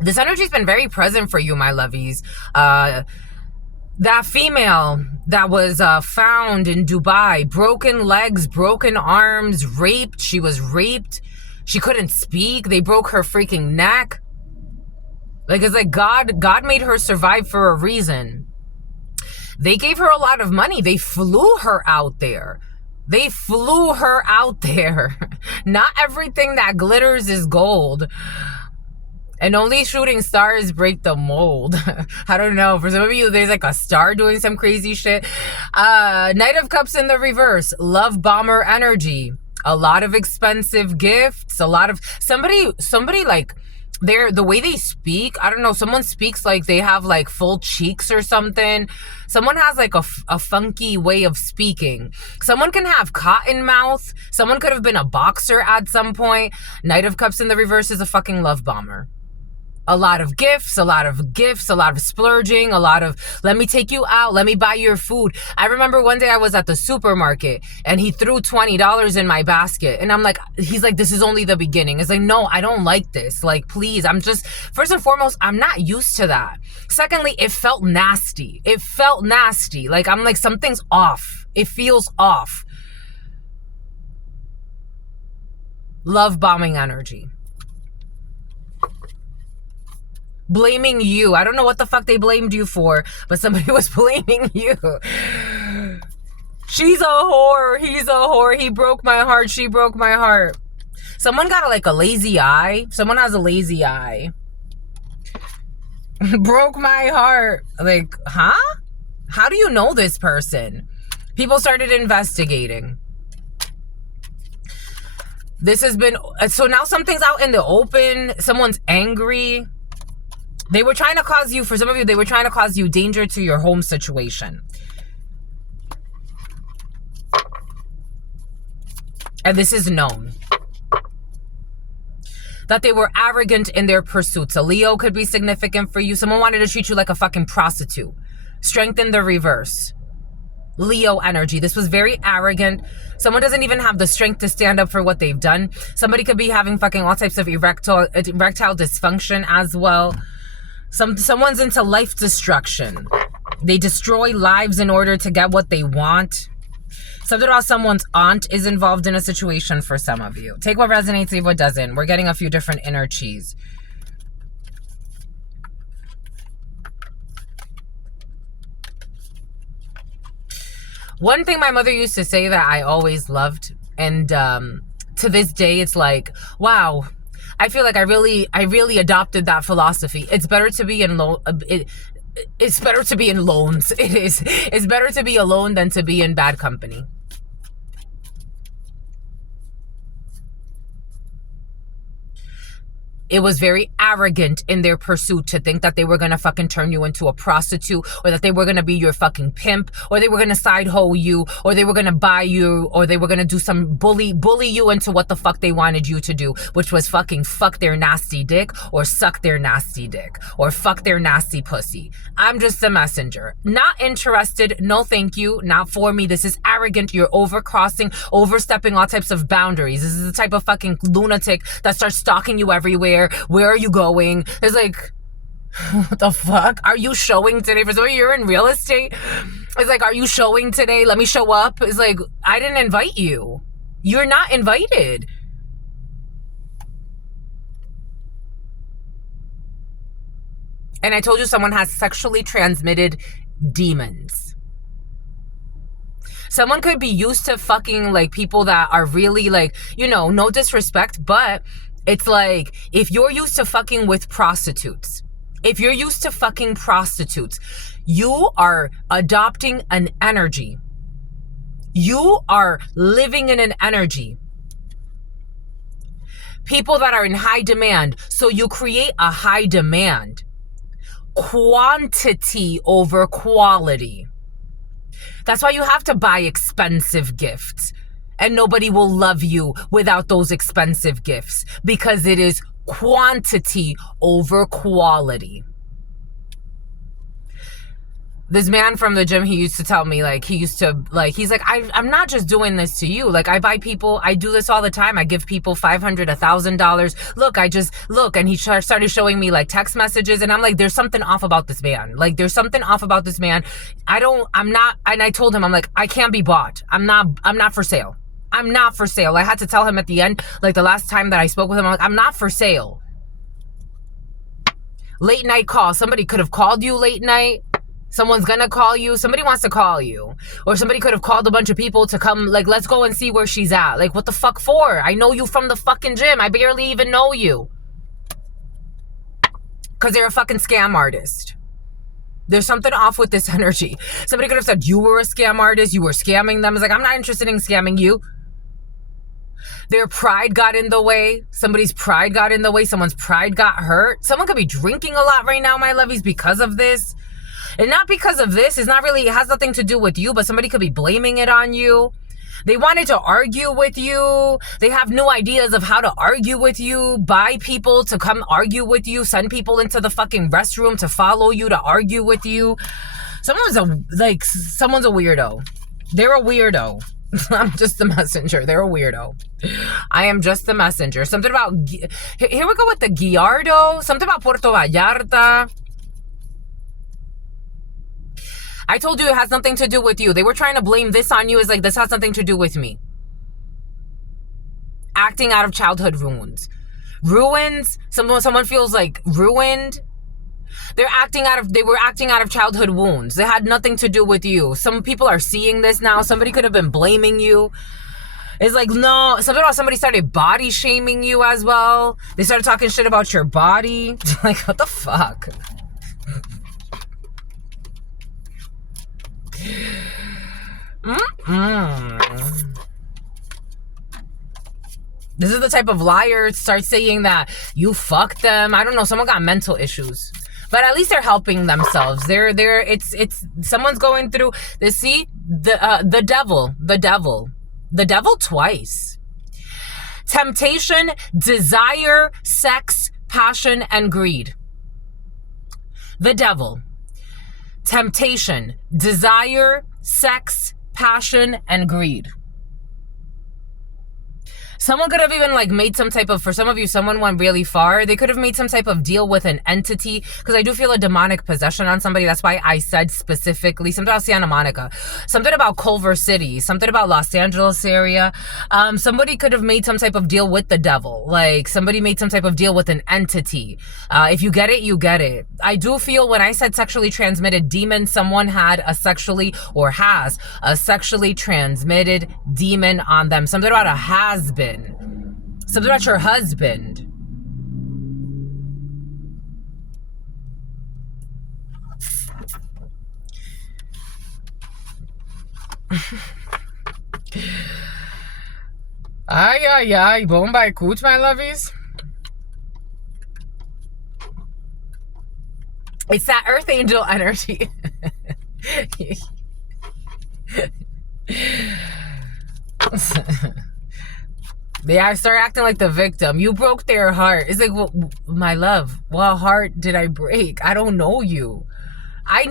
This energy's been very present for you, my lovies. That female that was found in Dubai, broken legs, broken arms, raped. She was raped. She couldn't speak. They broke her freaking neck. Like, it's like God made her survive for a reason. They gave her a lot of money. They flew her out there. Not everything that glitters is gold. And only shooting stars break the mold. I don't know. For some of you, there's like a star doing some crazy shit. Knight of Cups in the reverse. Love bomber energy. A lot of expensive gifts. A lot of... Somebody like... the way they speak, I don't know, someone speaks like they have like full cheeks or something. Someone has like a funky way of speaking. Someone can have cotton mouth. Someone could have been a boxer at some point. Knight of Cups in the reverse is a fucking love bomber. A lot of gifts, a lot of splurging, a lot of, let me take you out, let me buy your food. I remember one day I was at the supermarket and he threw $20 in my basket. And I'm like, he's like, this is only the beginning. It's like, no, I don't like this. Like, please, first and foremost, I'm not used to that. Secondly, it felt nasty. Like, I'm like, something's off. It feels off. Love bombing energy. Blaming you. I don't know what the fuck they blamed you for, but somebody was blaming you. She's a whore. He's a whore. He broke my heart. She broke my heart. Someone got like a lazy eye. Someone has a lazy eye. Broke my heart. Like, huh? How do you know this person? People started investigating. This has been... So now something's out in the open. Someone's angry. They were trying to cause you, for some of you, they were trying to cause you danger to your home situation. And this is known. That they were arrogant in their pursuits. A Leo could be significant for you. Someone wanted to treat you like a fucking prostitute. Strength in the reverse. Leo energy. This was very arrogant. Someone doesn't even have the strength to stand up for what they've done. Somebody could be having fucking all types of erectile dysfunction as well. Someone's into life destruction. They destroy lives in order to get what they want. Something about someone's aunt is involved in a situation for some of you. Take what resonates, leave what doesn't. We're getting a few different energies. One thing my mother used to say that I always loved, and to this day, it's like, wow, I feel like I really adopted that philosophy. It's better to be in It's better to be in loans. It is. It's better to be alone than to be in bad company. It was very arrogant in their pursuit to think that they were going to fucking turn you into a prostitute, or that they were going to be your fucking pimp, or they were going to side hoe you, or they were going to buy you, or they were going to do some bully you into what the fuck they wanted you to do, which was fucking fuck their nasty dick, or suck their nasty dick, or fuck their nasty pussy. I'm just the messenger. Not interested. No thank you. Not for me. This is arrogant. You're overstepping all types of boundaries. This is the type of fucking lunatic that starts stalking you everywhere. Where are you going? It's like, what the fuck? Are you showing today? For some of you, you're in real estate. It's like, are you showing today? Let me show up. It's like, I didn't invite you. You're not invited. And I told you someone has sexually transmitted demons. Someone could be used to fucking like people that are really like, you know, no disrespect, but it's like, if you're used to fucking with prostitutes, if you're used to fucking prostitutes, you are adopting an energy. You are living in an energy. People that are in high demand. So you create a high demand. Quantity over quality. That's why you have to buy expensive gifts. And nobody will love you without those expensive gifts, because it is quantity over quality. This man from the gym, he used to tell me, like, he's like, I'm not just doing this to you. Like, I buy people, I do this all the time. I give people $500, $1,000. Look. And he started showing me like text messages. And I'm like, there's something off about this man. Like, there's something off about this man. And I told him, I'm like, I can't be bought. I'm not for sale. I'm not for sale. I had to tell him at the end, like the last time that I spoke with him, I'm like, I'm not for sale. Late night call. Somebody could have called you late night. Someone's gonna call you. Somebody wants to call you. Or somebody could have called a bunch of people to come, like, let's go and see where she's at. Like, what the fuck for? I know you from the fucking gym. I barely even know you. Because they're a fucking scam artist. There's something off with this energy. Somebody could have said you were a scam artist. You were scamming them. It's like, I'm not interested in scamming you. Their pride got in the way. Somebody's pride got in the way. Someone's pride got hurt. Someone could be drinking a lot right now, my lovies, because of this. And not because of this. It has nothing to do with you, but somebody could be blaming it on you. They wanted to argue with you. They have new ideas of how to argue with you. Buy people to come argue with you. Send people into the fucking restroom to follow you, to argue with you. Someone's a weirdo. They're a weirdo. I'm just the messenger. They're a weirdo. I am just the messenger. Something about, here we go with the Guiardo. Something about Puerto Vallarta. I told you it has nothing to do with you. They were trying to blame this on you. It's like, this has nothing to do with me. Acting out of childhood wounds. Ruins. Someone feels like ruined. They were acting out of childhood wounds. They had nothing to do with you. Some people are seeing this now. Somebody could have been blaming you. It's like, no, somebody started body shaming you as well. They started talking shit about your body. Like, what the fuck? This is the type of liar start saying that you fucked them. I don't know. Someone got mental issues. But at least they're helping themselves. It's someone's going through this. See, the devil twice. Temptation, desire, sex, passion, and greed. The devil. Temptation, desire, sex, passion, and greed. Someone could have even like made some type of, for some of you, someone went really far. They could have made some type of deal with an entity, because I do feel a demonic possession on somebody. That's why I said specifically something about Santa Monica, something about Culver City, something about Los Angeles area. Somebody could have made some type of deal with the devil. Like somebody made some type of deal with an entity. If you get it, you get it. I do feel when I said sexually transmitted demon, someone had a sexually or has a sexually transmitted demon on them. Something about a has-been. Something about your husband. Ay, ay, ay. Bomba y cooch, my lovies. It's that earth angel energy. They start acting like the victim. You broke their heart. It's like, well, my love, what heart did I break? I don't know you. The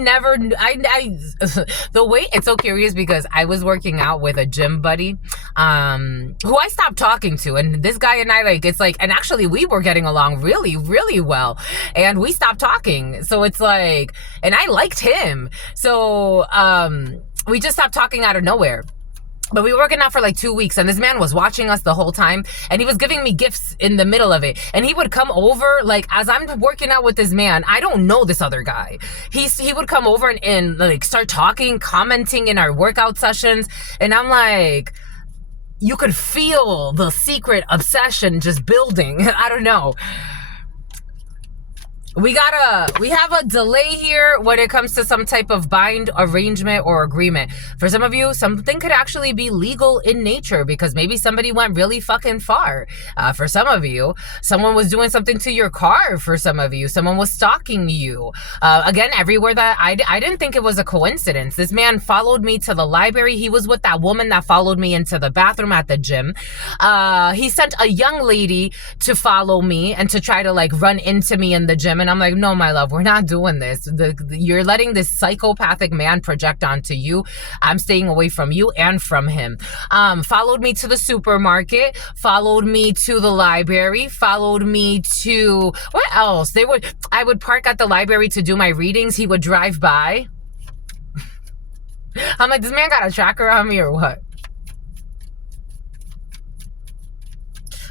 way, it's so curious because I was working out with a gym buddy, who I stopped talking to, and this guy and I, like, it's like, and actually we were getting along really, really well, and we stopped talking. So it's like, and I liked him. So, we just stopped talking out of nowhere. But we were working out for like 2 weeks, and this man was watching us the whole time, and he was giving me gifts in the middle of it. And he would come over, like, as I'm working out with this man, I don't know this other guy. He would come over and like start talking, commenting in our workout sessions, and I'm like, you could feel the secret obsession just building. I don't know. We have a delay here when it comes to some type of bind, arrangement, or agreement. For some of you, something could actually be legal in nature because maybe somebody went really fucking far. For some of you, someone was doing something to your car. For some of you, someone was stalking you. Again, everywhere that I didn't think it was a coincidence. This man followed me to the library. He was with that woman that followed me into the bathroom at the gym. He sent a young lady to follow me and to try to like run into me in the gym. And I'm like, no, my love, we're not doing this. You're letting this psychopathic man project onto you. I'm staying away from you and from him. Followed me to the supermarket, followed me to the library, followed me to, what else? I would park at the library to do my readings. He would drive by. I'm like, this man got a tracker on me or what?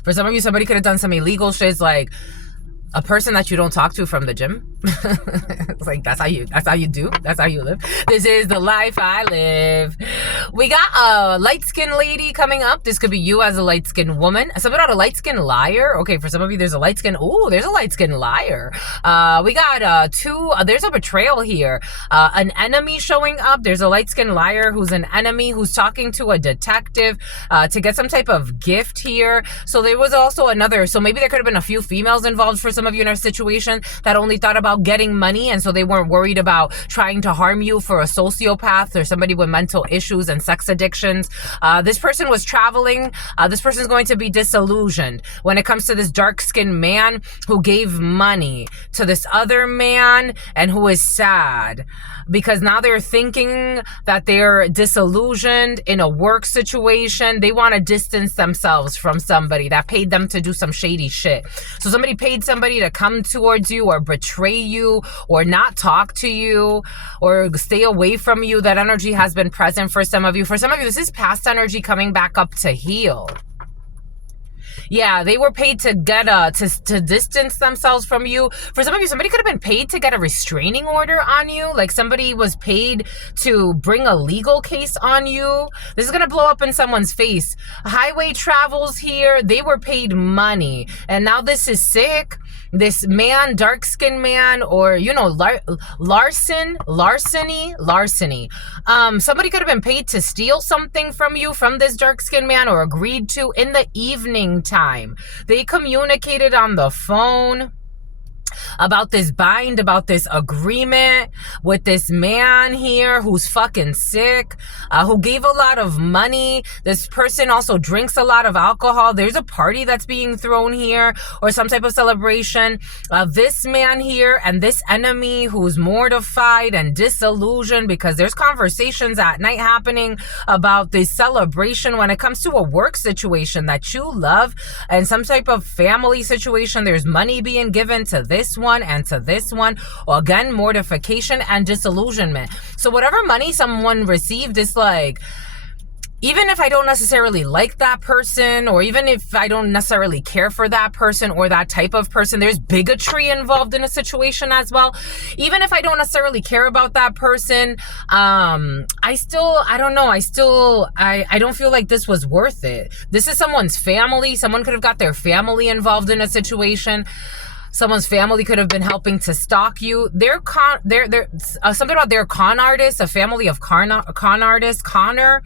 For some of you, somebody could have done some illegal shit, like a person that you don't talk to from the gym. It's like, that's how you do. That's how you live. This is the life I live. We got a light-skinned lady coming up. This could be you as a light-skinned woman. Something about a light-skinned liar. Okay, for some of you, there's a light-skinned, there's a light-skinned liar. We got there's a betrayal here. An enemy showing up. There's a light-skinned liar who's an enemy who's talking to a detective to get some type of gift here. So there was also another, so maybe there could have been a few females involved for some of you in our situation that only thought about getting money, and so they weren't worried about trying to harm you for a sociopath or somebody with mental issues and sex addictions. This person was traveling. This person's going to be disillusioned when it comes to this dark-skinned man who gave money to this other man and who is sad because now they're thinking that they're disillusioned in a work situation. They want to distance themselves from somebody that paid them to do some shady shit. So somebody paid somebody to come towards you or betray you or not talk to you or stay away from you. That energy has been present for some of you. For some of you, this is past energy coming back up to heal. Yeah, they were paid to get to distance themselves from you. For some of you, somebody could have been paid to get a restraining order on you. Like somebody was paid to bring a legal case on you. This is going to blow up in someone's face. Highway travels here. They were paid money. And now this is sick. This man, dark-skinned man, or, larceny. Somebody could have been paid to steal something from you, from this dark-skinned man, or agreed to in the evening time. They communicated on the phone about this bind, about this agreement with this man here who's fucking sick, who gave a lot of money. This person also drinks a lot of alcohol. There's a party that's being thrown here or some type of celebration. This man here and this enemy who's mortified and disillusioned because there's conversations at night happening about this celebration when it comes to a work situation that you love and some type of family situation. There's money being given to this one and to this one. Or again, mortification and disillusionment. So whatever money someone received is like, even if I don't necessarily like that person, or even if I don't necessarily care for that person or that type of person, there's bigotry involved in a situation as well. Even if I don't necessarily care about that person, I don't feel like this was worth it. This is someone's family. Someone could have got their family involved in a situation. Someone's family could have been helping to stalk you. They're something about their con artists, a family of con artists, Connor.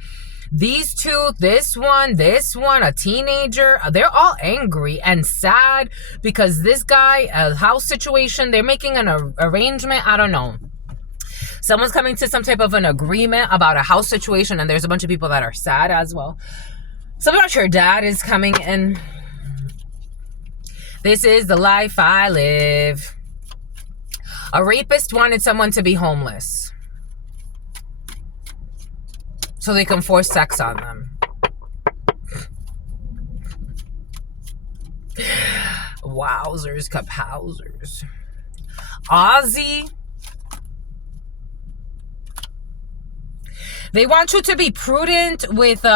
These two, this one, a teenager, they're all angry and sad because this guy, a house situation, they're making an arrangement. I don't know. Someone's coming to some type of an agreement about a house situation, and there's a bunch of people that are sad as well. Something about your dad is coming in. This is the life I live. A rapist wanted someone to be homeless so they can force sex on them. Wowzers, kapowzers. Ozzy. They want you to be prudent with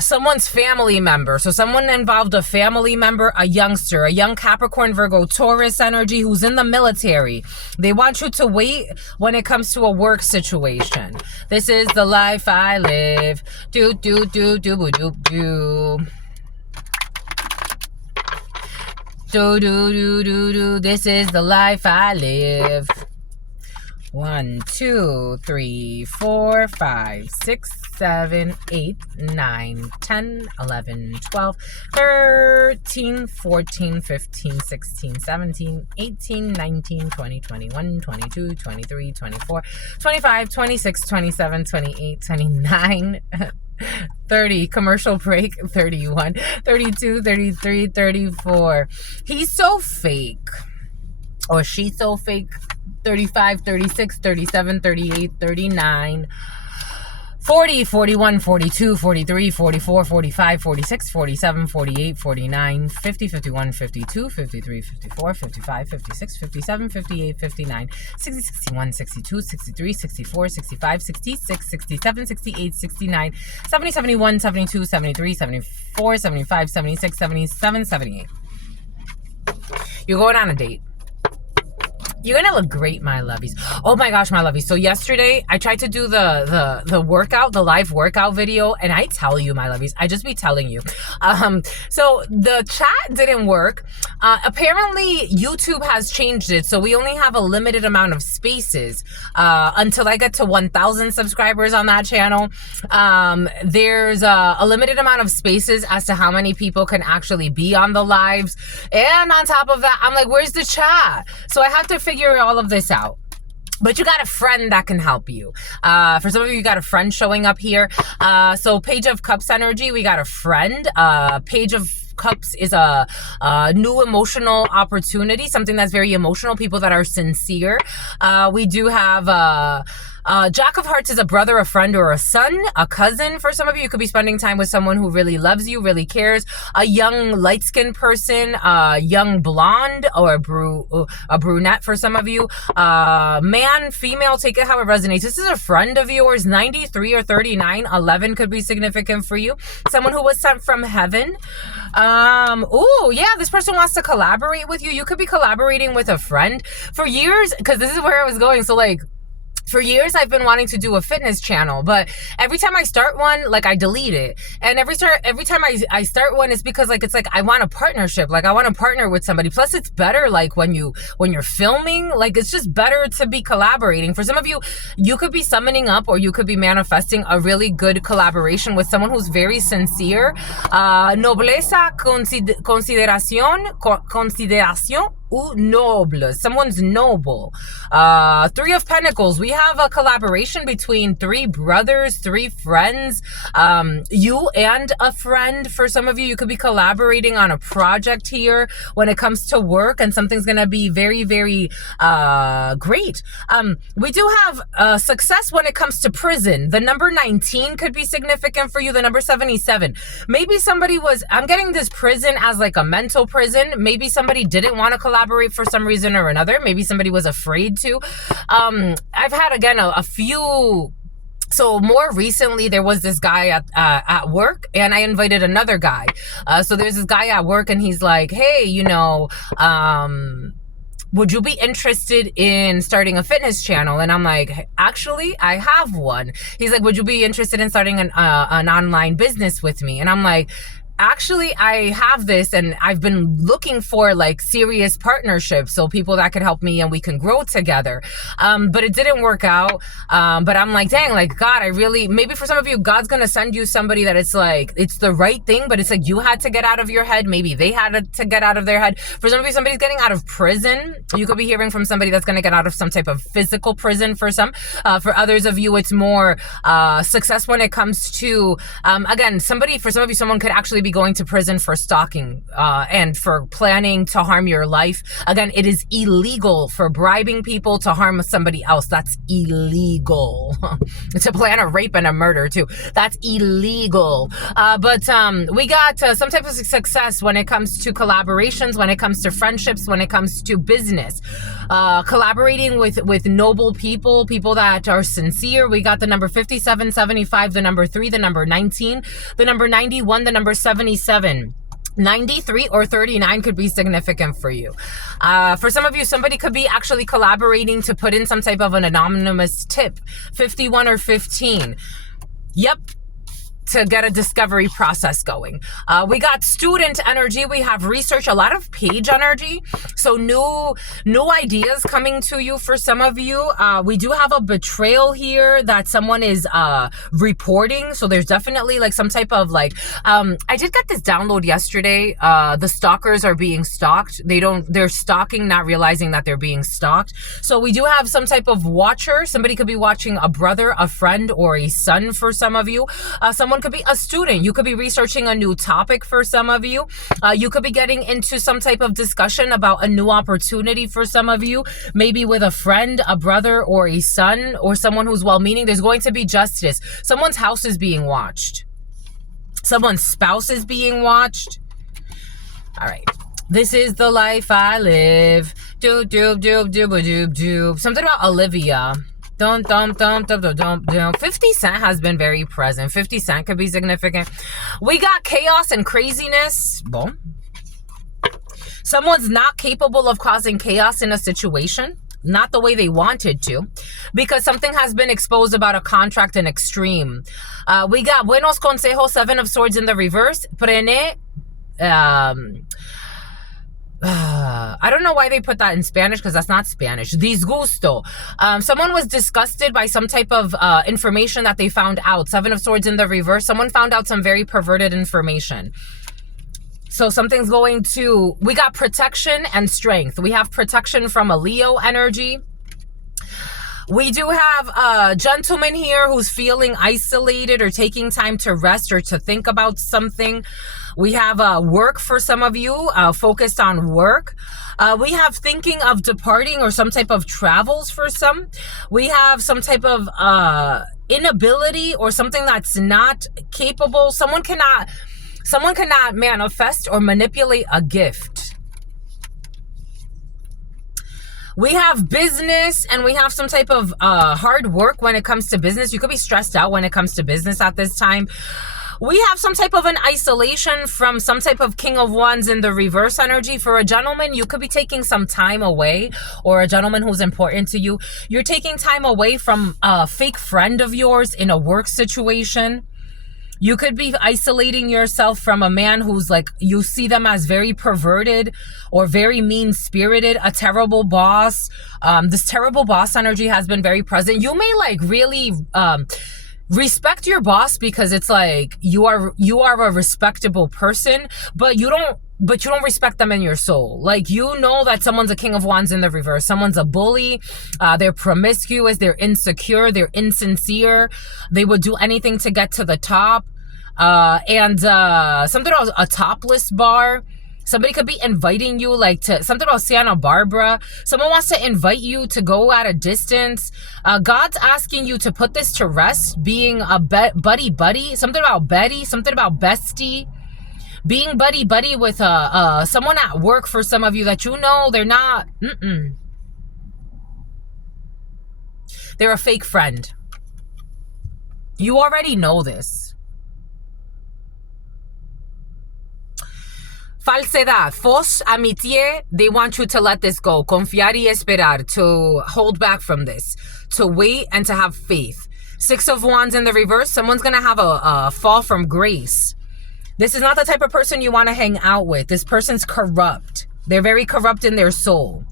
someone's family member. So someone involved a family member, a youngster, a young Capricorn, Virgo, Taurus energy who's in the military. They want you to wait when it comes to a work situation. This is the life I live. Do, do, do, do, do, do. Do, do, do, do, do. This is the life I live. 1, 2, 3, 4, 5, 6, 7, 8, 9, 10, 11, 12, 13, 14, 15, 16, 17, 18, 19, 20, 21, 22, 23, 24, 25, 26, 27, 28, 29, 30, commercial break, 31, 32, 33, 34. He's so fake. Or she's so fake. 35, 36, 37, 38, 39, 40, 41, 42, 43, 44, 45, 46, 47, 48, 49, 50, 51, 52, 53, 54, 55, 56, 57, 58, 59, 60, 61, 62, 63, 64, 65, 66, 67, 68, 69, 70, 71, 72, 73, 74, 75, 76, 77, 78. You're going on a date. You're gonna look great, my lovies. Oh my gosh, my lovies. So yesterday I tried to do the workout, the live workout video, and I tell you, my lovies, I just be telling you. So the chat didn't work. Apparently YouTube has changed it, so we only have a limited amount of spaces until I get to 1,000 subscribers on that channel. There's a limited amount of spaces as to how many people can actually be on the lives. And on top of that, I'm like, where's the chat? So I have to figure all of this out. But you got a friend that can help you. For some of you, you got a friend showing up here. So Page of Cups energy, we got a friend. Page of Cups is a new emotional opportunity, something that's very emotional, people that are sincere. We do have Jack of Hearts is a brother, a friend, or a son, a cousin. For some of you, you could be spending time with someone who really loves you, really cares. A young light-skinned person, a young blonde, or a brunette for some of you. Man, female, take it how it resonates. This is a friend of yours, 93 or 39. 11 could be significant for you. Someone who was sent from heaven. Oh yeah, this person wants to collaborate with you. You could be collaborating with a friend for years, because this is where I was going. So like, for years, I've been wanting to do a fitness channel, but every time I start one, like, I delete it. And every time I start one, it's because, like, it's like, I want a partnership. Like, I want to partner with somebody. Plus, it's better, like, when you're filming, like, it's just better to be collaborating. For some of you, you could be summoning up, or you could be manifesting a really good collaboration with someone who's very sincere. Nobleza, consideración, ou noble. Someone's noble. 3 of Pentacles. We have a collaboration between 3 brothers, 3 friends. You and a friend. For some of you, you could be collaborating on a project here when it comes to work, and something's going to be very, very great. We do have success when it comes to prison. The number 19 could be significant for you. The number 77. Maybe somebody I'm getting this prison as like a mental prison. Maybe somebody didn't want to collaborate for some reason or another. Maybe somebody was afraid to. I've had, again, a few. So more recently, there was this guy at work, and I invited another guy. So there's this guy at work, and he's like, hey, would you be interested in starting a fitness channel? And I'm like, actually, I have one. He's like, would you be interested in starting an online business with me? And I'm like, Actually, I have this, and I've been looking for like serious partnerships, so people that could help me and we can grow together. But it didn't work out. But I'm like, dang, like God, I really, maybe for some of you, God's gonna send you somebody that it's like, it's the right thing, but it's like you had to get out of your head. Maybe they had to get out of their head. For some of you, somebody's getting out of prison. You could be hearing from somebody that's gonna get out of some type of physical prison for some. For others of you, it's more success when it comes to, again, for some of you, someone could actually be going to prison for stalking and for planning to harm your life. Again, it is illegal for bribing people to harm somebody else. That's illegal. To plan a rape and a murder too. That's illegal. But we got some type of success when it comes to collaborations, when it comes to friendships, when it comes to business. Collaborating with noble people that are sincere. We got the number 5775, the number 3, the number 19, the number 91, the number 77. 93 or 39 could be significant for you. For some of you, somebody could be actually collaborating to put in some type of an anonymous tip. 51 or 15. Yep. To get a discovery process going. We got student energy. We have research, a lot of page energy. So new ideas coming to you for some of you. We do have a betrayal here that someone is reporting. So there's definitely like some type of like, I did get this download yesterday. The stalkers are being stalked. They're stalking, not realizing that they're being stalked. So we do have some type of watcher. Somebody could be watching a brother, a friend, or a son for some of you. Someone could be a student. You could be researching a new topic for some of you. You could be getting into some type of discussion about a new opportunity for some of you, maybe with a friend, a brother, or a son, or someone who's well-meaning. There's going to be justice. Someone's house is being watched. Someone's spouse is being watched. All right. This is the life I live. Doop, doop, doop, doop, doop, doop. Something about Olivia. 50 Cent has been very present. 50 Cent could be significant. We got chaos and craziness. Boom. Someone's not capable of causing chaos in a situation. Not the way they wanted to. Because something has been exposed about a contract and extreme. We got Buenos Consejos, 7 of Swords in the reverse. Prene. I don't know why they put that in Spanish because that's not Spanish. Disgusto. Someone was disgusted by some type of information that they found out. 7 of Swords in the reverse. Someone found out some very perverted information. So something's going to... We got protection and strength. We have protection from a Leo energy. We do have a gentleman here who's feeling isolated or taking time to rest or to think about something. We have work for some of you, focused on work. We have thinking of departing or some type of travels for some. We have some type of inability or something that's not capable. Someone cannot manifest or manipulate a gift. We have business and we have some type of hard work when it comes to business. You could be stressed out when it comes to business at this time. We have some type of an isolation from some type of King of Wands in the reverse energy. For a gentleman, you could be taking some time away, or a gentleman who's important to you. You're taking time away from a fake friend of yours in a work situation. You could be isolating yourself from a man who's like, you see them as very perverted or very mean-spirited, a terrible boss. This terrible boss energy has been very present. You may like really respect your boss because it's like you are a respectable person, but you don't respect them in your soul. Like, you know that someone's a King of Wands in the reverse. Someone's a bully. They're promiscuous. They're insecure. They're insincere. They would do anything to get to the top. And something about a topless bar. Somebody could be inviting you, like, to something about Santa Barbara. Someone wants to invite you to go at a distance. God's asking you to put this to rest, being a buddy. Something about Betty. Something about bestie. Being buddy with someone at work for some of you that you know they're not. They're a fake friend. You already know this. Falsedad, fausse amitié, they want you to let this go. Confiar y esperar, to hold back from this. To wait and to have faith. 6 of Wands in the reverse, someone's going to have a fall from grace. This is not the type of person you want to hang out with. This person's corrupt. They're very corrupt in their soul.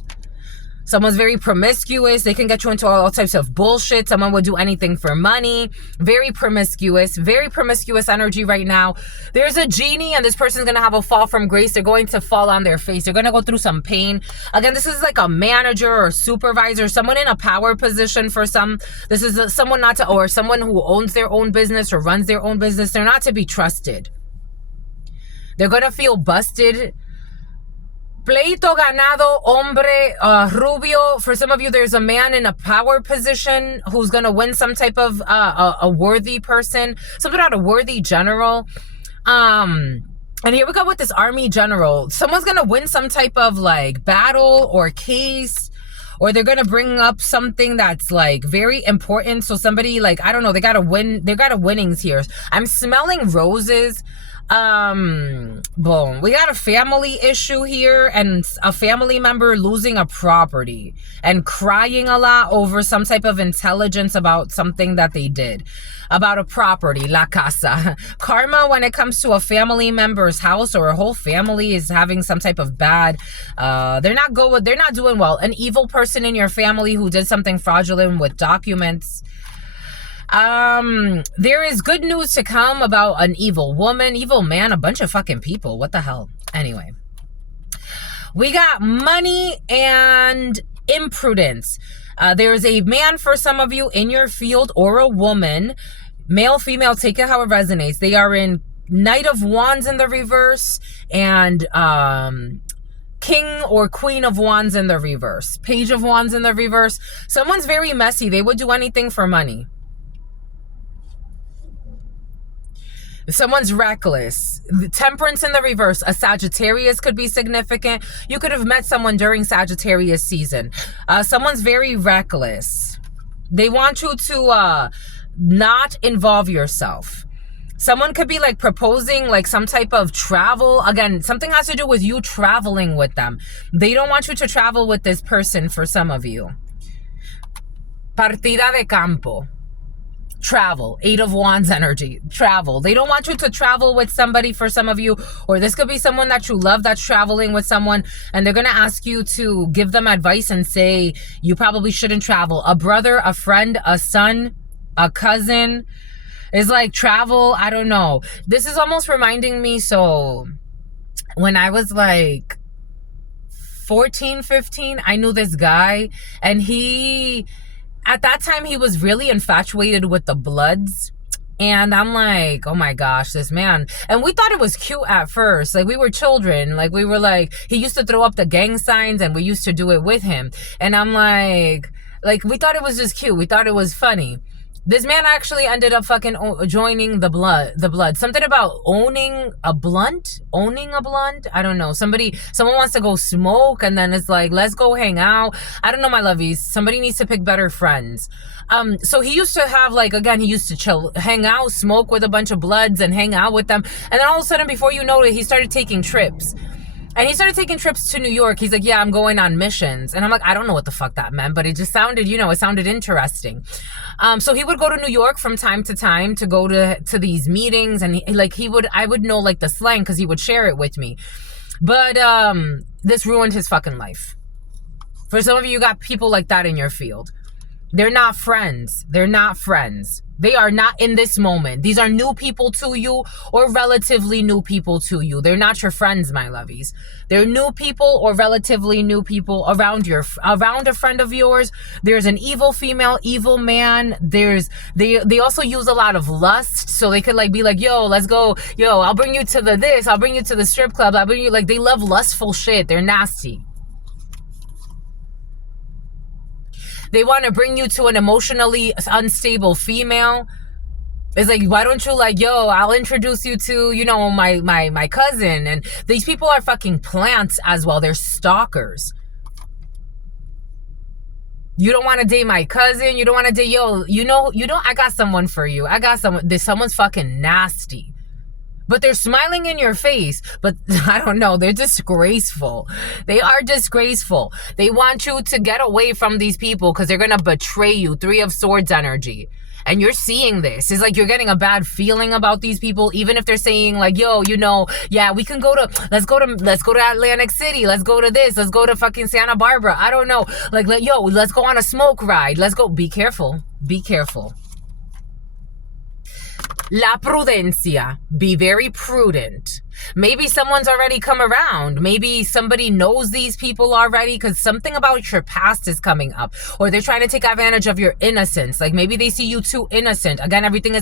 Someone's very promiscuous. They can get you into all types of bullshit. Someone would do anything for money. Very promiscuous energy right now. There's a genie and this person's going to have a fall from grace. They're going to fall on their face. They're going to go through some pain. Again, this is like a manager or supervisor, someone in a power position for some. This is someone or someone who owns their own business or runs their own business. They're not to be trusted. They're going to feel busted. Pleito ganado, hombre, rubio. For some of you, there's a man in a power position who's going to win some type of a worthy person. Something about a worthy general. And here we go with this army general. Someone's going to win some type of like battle or case. Or they're going to bring up something that's like very important. So somebody like, I don't know, they got to win. They got a winnings here. I'm smelling roses. Boom. We got a family issue here and a family member losing a property and crying a lot over some type of intelligence about something that they did. About a property, la casa. Karma when it comes to a family member's house or a whole family is having some type of bad, they're not doing well. An evil person in your family who did something fraudulent with documents. There is good news to come about an evil woman, evil man, a bunch of fucking people. What the hell? Anyway, we got money and imprudence. There is a man for some of you in your field or a woman, male, female, take it how it resonates. They are in Knight of Wands in the reverse and, King or Queen of Wands in the reverse, Page of Wands in the reverse. Someone's very messy. They would do anything for money. Someone's reckless. Temperance in the reverse. A Sagittarius could be significant. You could have met someone during Sagittarius season. Someone's very reckless. They want you to not involve yourself. Someone could be like proposing like some type of travel. Again, something has to do with you traveling with them. They don't want you to travel with this person for some of you. Partida de campo. Travel. 8 of Wands energy. Travel. They don't want you to travel with somebody for some of you, or this could be someone that you love that's traveling with someone, and they're going to ask you to give them advice and say you probably shouldn't travel. A brother, a friend, a son, a cousin is like travel. I don't know. This is almost reminding me. So when I was like 14, 15, I knew this guy, and at that time, he was really infatuated with the Bloods. And I'm like, oh my gosh, this man. And we thought it was cute at first. Like, we were children. Like, we were like, he used to throw up the gang signs and we used to do it with him. And I'm like, we thought it was just cute. We thought it was funny. This man actually ended up fucking joining the blood. Something about owning a blunt. I don't know. Someone wants to go smoke, and then it's like, let's go hang out. I don't know, my lovies. Somebody needs to pick better friends. So he used to have he used to chill, hang out, smoke with a bunch of bloods and hang out with them. And then all of a sudden, before you know it, he started taking trips. And he started taking trips to New York. He's like, yeah, I'm going on missions. And I'm like, I don't know what the fuck that meant, but it just sounded, it sounded interesting. So he would go to New York from time to time to go to these meetings. And I would know like the slang because he would share it with me. But this ruined his fucking life. For some of you got people like that in your field. They're not friends. They are not in this moment. These are new people to you or relatively new people to you. They're not your friends, my lovies. They're new people or relatively new people around a friend of yours. There's an evil female, evil man. They also use a lot of lust. So they could be like, yo, let's go. Yo, I'll bring you to I'll bring you to the strip club. I'll bring you, they love lustful shit. They're nasty. They want to bring you to an emotionally unstable female. It's like, why don't you yo, I'll introduce you to, my cousin. And these people are fucking plants as well. They're stalkers. You don't want to date my cousin. You don't want to date, I got someone for you. Someone's fucking nasty. but they're smiling in your face. But I don't know, they're disgraceful. They are disgraceful. They want you to get away from these people because they're going to betray you. 3 of Swords energy. And you're seeing this. It's like you're getting a bad feeling about these people, even if they're saying like, yo, you know, yeah, we can let's go to Atlantic City. Let's go to this. Let's go to fucking Santa Barbara. I don't know. Like, yo, let's go on a smoke ride. Let's go. Be careful. Be careful. La prudencia. Be very prudent. Maybe someone's already come around. Maybe somebody knows these people already because something about your past is coming up. Or they're trying to take advantage of your innocence. Like maybe they see you too innocent. Again, everything is